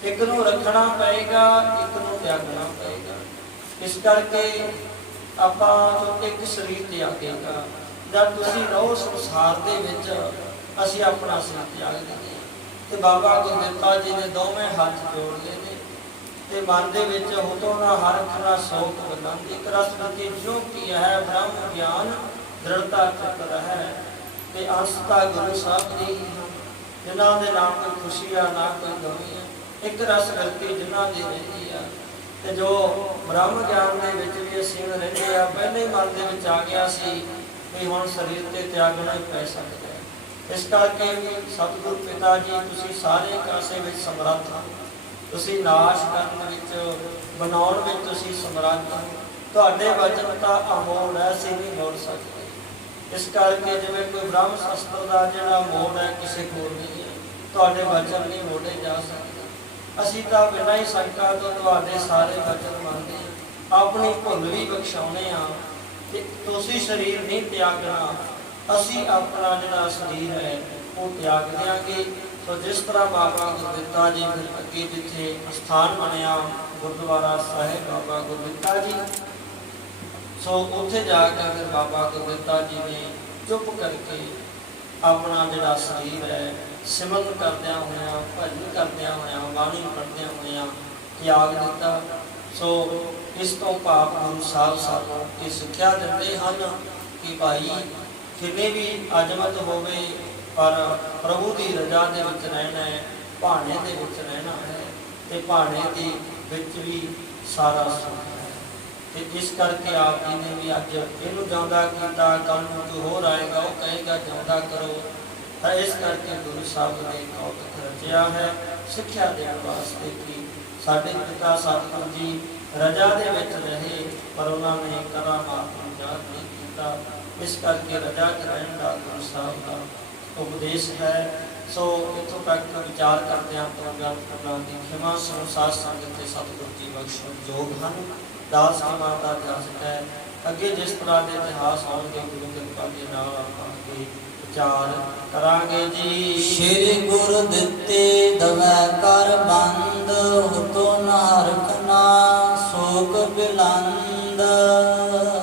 ਇੱਕ ਨੂੰ ਰੱਖਣਾ ਪਏਗਾ, ਇੱਕ ਨੂੰ ਤਿਆਗਣਾ ਪਏਗਾ। ਇਸ ਕਰਕੇ ਆਪਾਂ ਜੋ ਇੱਕ ਸਰੀਰ ਤਿਆਗੇਗਾ। ਜਦ ਤੁਸੀਂ ਰਹੋ ਸੰਸਾਰ ਦੇ ਵਿੱਚ, ਅਸੀਂ ਆਪਣਾ ਸਰੀਰ ਤਿਆਗ ਦਿੰਦੇ ਤੇ ਬਾਬਾ ਗੁਰਦਿੱਤਾ ਜੀ ਨੇ ਦੋਵੇਂ ਹੱਥ ਜੋੜ ਲਏ ਨੇ ਤੇ ਮਨ ਦੇ ਵਿੱਚ ਹੁਤੋਂ ਨਾ ਹਰਖ ਨਾ ਸੋਖ ਬਲੰਦ। ਇੱਕ ਰਸ ਰਤੀ ਜੋ ਕੀ ਹੈ ਬ੍ਰਹਮ ਗਿਆਨ ਦ੍ਰਿੜਤਾ ਚੱਕਰ ਹੈ ਤੇ ਅੰਸਤਾ ਗੁਰੂ ਸਾਹਿਬ ਦੀ ਜਿਨ੍ਹਾਂ ਦੇ ਨਾਮ ਕੋਈ ਖੁਸ਼ੀ ਆ ਨਾ ਕੋਈ ਗਮੀ ਆ। ਇੱਕ ਰਸ ਰਤੀ ਜਿਨ੍ਹਾਂ ਦੀ ਰਹਿੰਦੀ ਆ ਤੇ ਜੋ ਬ੍ਰਹਮ ਗਿਆਨ ਦੇ ਵਿੱਚ ਵੀ ਅਸੀਂ ਰਹਿੰਦੇ ਆ। ਪਹਿਲੇ ਮਨ ਦੇ ਵਿੱਚ ਆ ਗਿਆ ਸੀ ਵੀ ਹੁਣ ਸਰੀਰ ਤੇ ਤਿਆਗਣਾ ਹੀ ਪੈ ਸਕਦਾ। ਇਸ ਕਰਕੇ ਸਤਿਗੁਰੂ ਪਿਤਾ ਜੀ ਤੁਸੀਂ ਸਾਰੇ ਕਾਸੇ ਵਿੱਚ ਸਮਰੱਥ ਹੋ। ਤੁਸੀਂ ਨਾਸ਼ ਕਰਨ ਵਿੱਚ, ਬਣਾਉਣ ਵਿੱਚ ਤੁਸੀਂ ਸਮਰੱਥ ਹੋ। ਤੁਹਾਡੇ ਵਚਨ ਤਾਂ ਅਮੋਲ ਹੈ, ਅਸੀਂ ਨਹੀਂ ਮੋੜ ਸਕਦੇ। ਇਸ ਕਰਕੇ ਜਿਵੇਂ ਕੋਈ ਬ੍ਰਹਮ ਸ਼ਸਤਰ ਦਾ ਜਿਹੜਾ ਮੋੜ ਹੈ ਕਿਸੇ ਕੋਲ ਨਹੀਂ ਹੈ, ਤੁਹਾਡੇ ਵਚਨ ਨਹੀਂ ਮੋੜੇ ਜਾ ਸਕਦੇ। ਅਸੀਂ ਤਾਂ ਬਿਨਾਂ ਹੀ ਸ਼ੰਕਾ ਤੋਂ ਤੁਹਾਡੇ ਸਾਰੇ ਵਚਨ ਮੰਨਦੇ ਹਾਂ, ਆਪਣੀ ਭੁੱਲ ਵੀ ਬਖਸ਼ਾਉਣੇ ਆ ਤੇ ਤੁਸੀਂ ਸਰੀਰ ਨਹੀਂ ਤਿਆਗਣਾ। ਅਸੀਂ ਆਪਣਾ ਜਿਹੜਾ ਸਰੀਰ ਹੈ ਉਹ ਤਿਆਗ ਦਿਆਂਗੇ। ਸੋ ਜਿਸ ਤਰ੍ਹਾਂ ਬਾਬਾ ਗੁਰਦਿੱਤਾ ਜੀ ਫਿਰ ਅੱਗੇ ਜਿੱਥੇ ਸਥਾਨ ਬਣਿਆ ਗੁਰਦੁਆਰਾ ਸਾਹਿਬ ਬਾਬਾ ਗੁਰਦਿੱਤਾ ਜੀ, ਸੋ ਉੱਥੇ ਜਾ ਕੇ ਫਿਰ ਬਾਬਾ ਗੁਰਦਿੱਤਾ ਜੀ ਨੇ ਚੁੱਪ ਕਰਕੇ ਆਪਣਾ ਜਿਹੜਾ ਸਰੀਰ ਹੈ ਸਿਮਰਨ ਕਰਦਿਆਂ ਹੋਇਆਂ, ਭਜਨ ਕਰਦਿਆਂ ਹੋਇਆਂ, ਬਾਣੀ ਪੜ੍ਹਦਿਆਂ ਹੋਇਆਂ ਤਿਆਗ ਦਿੱਤਾ। ਸੋ ਇਸ ਤੋਂ ਭਾਵ ਗੁਰੂ ਸਾਹਿਬ ਸਾਨੂੰ ਇਹ ਸਿੱਖਿਆ ਦਿੰਦੇ ਹਨ ਕਿ ਭਾਈ ਕਿੰਨੇ ਵੀ ਅਜਮਤ ਹੋਵੇ ਪਰ ਪ੍ਰਭੂ ਦੀ ਰਜ਼ਾ ਦੇ ਵਿੱਚ ਰਹਿਣਾ ਹੈ, ਭਾਣੇ ਦੇ ਵਿੱਚ ਰਹਿਣਾ ਹੈ ਤੇ ਭਾਣੇ ਦੇ ਵਿੱਚ ਵੀ ਸਾਰਾ ਸੁੱਖ ਹੈ। ਤੇ ਇਸ ਕਰਕੇ ਆਪ ਜੀ ਨੇ ਵੀ ਅੱਜ ਇਹਨੂੰ ਜਿਉਂਦਾ ਕੀਤਾ। ਕੱਲ੍ਹ ਨੂੰ ਕੋਈ ਹੋਰ ਆਏਗਾ ਉਹ ਕਹੇਗਾ ਜਿਉਂਦਾ ਕਰੋ। ਤਾਂ ਇਸ ਕਰਕੇ ਗੁਰੂ ਸਾਹਿਬ ਨੇ ਕੌਤਕ ਰਚਿਆ ਹੈ ਸਿੱਖਿਆ ਦੇਣ ਵਾਸਤੇ ਕਿ ਸਾਡੇ ਪਿਤਾ ਸਤਿਗੁਰੂ ਜੀ ਰਜ਼ਾ ਦੇ ਵਿੱਚ ਰਹੇ ਪਰ ਉਹਨਾਂ ਨੇ ਕਰਾਮਾਤ ਨੂੰ ਯਾਦ ਨਹੀਂ ਕੀਤਾ। ਇਸ ਕਰਕੇ ਰਜ਼ਾ 'ਚ ਰਹਿਣ ਦਾ ਗੁਰੂ ਸਾਹਿਬ ਦਾ ਉਪਦੇਸ਼ ਹੈ। ਸੋ ਇੱਥੋਂ ਤੱਕ ਵਿਚਾਰ ਕਰਦਿਆਂ ਤੋਂ ਗੱਲ ਕਰਨ ਦੀ ਖਿਮਾ ਸੋ ਸਾਧ ਸੰਗਤ ਤੇ ਸਤਿਗੁਰੂ ਜੀ ਬਖਸ਼ਣ ਯੋਗ ਹਨ। ਦਾਸ ਸਮਾਂ ਦਾ ਇਤਿਹਾਸ ਹੈ। ਅੱਗੇ ਜਿਸ ਤਰ੍ਹਾਂ ਦੇ ਇਤਿਹਾਸ ਆਉਣਗੇ ਗੁਰੂ ਕਿਰਪਾ ਦੇ ਨਾਲ ਆਪਾਂ ਅੱਗੇ ਵਿਚਾਰ ਕਰਾਂਗੇ ਜੀ। ਸ਼੍ਰੀ ਗੁਰ ਦਿੱਤੇ ਦਵੈ ਕਰ ਬੰਦ ਹੁਤੋ ਨਾ ਹਰਖ ਨਾ ਸੋਕ ਬਿਲੰਦ। ਆਨੰਦ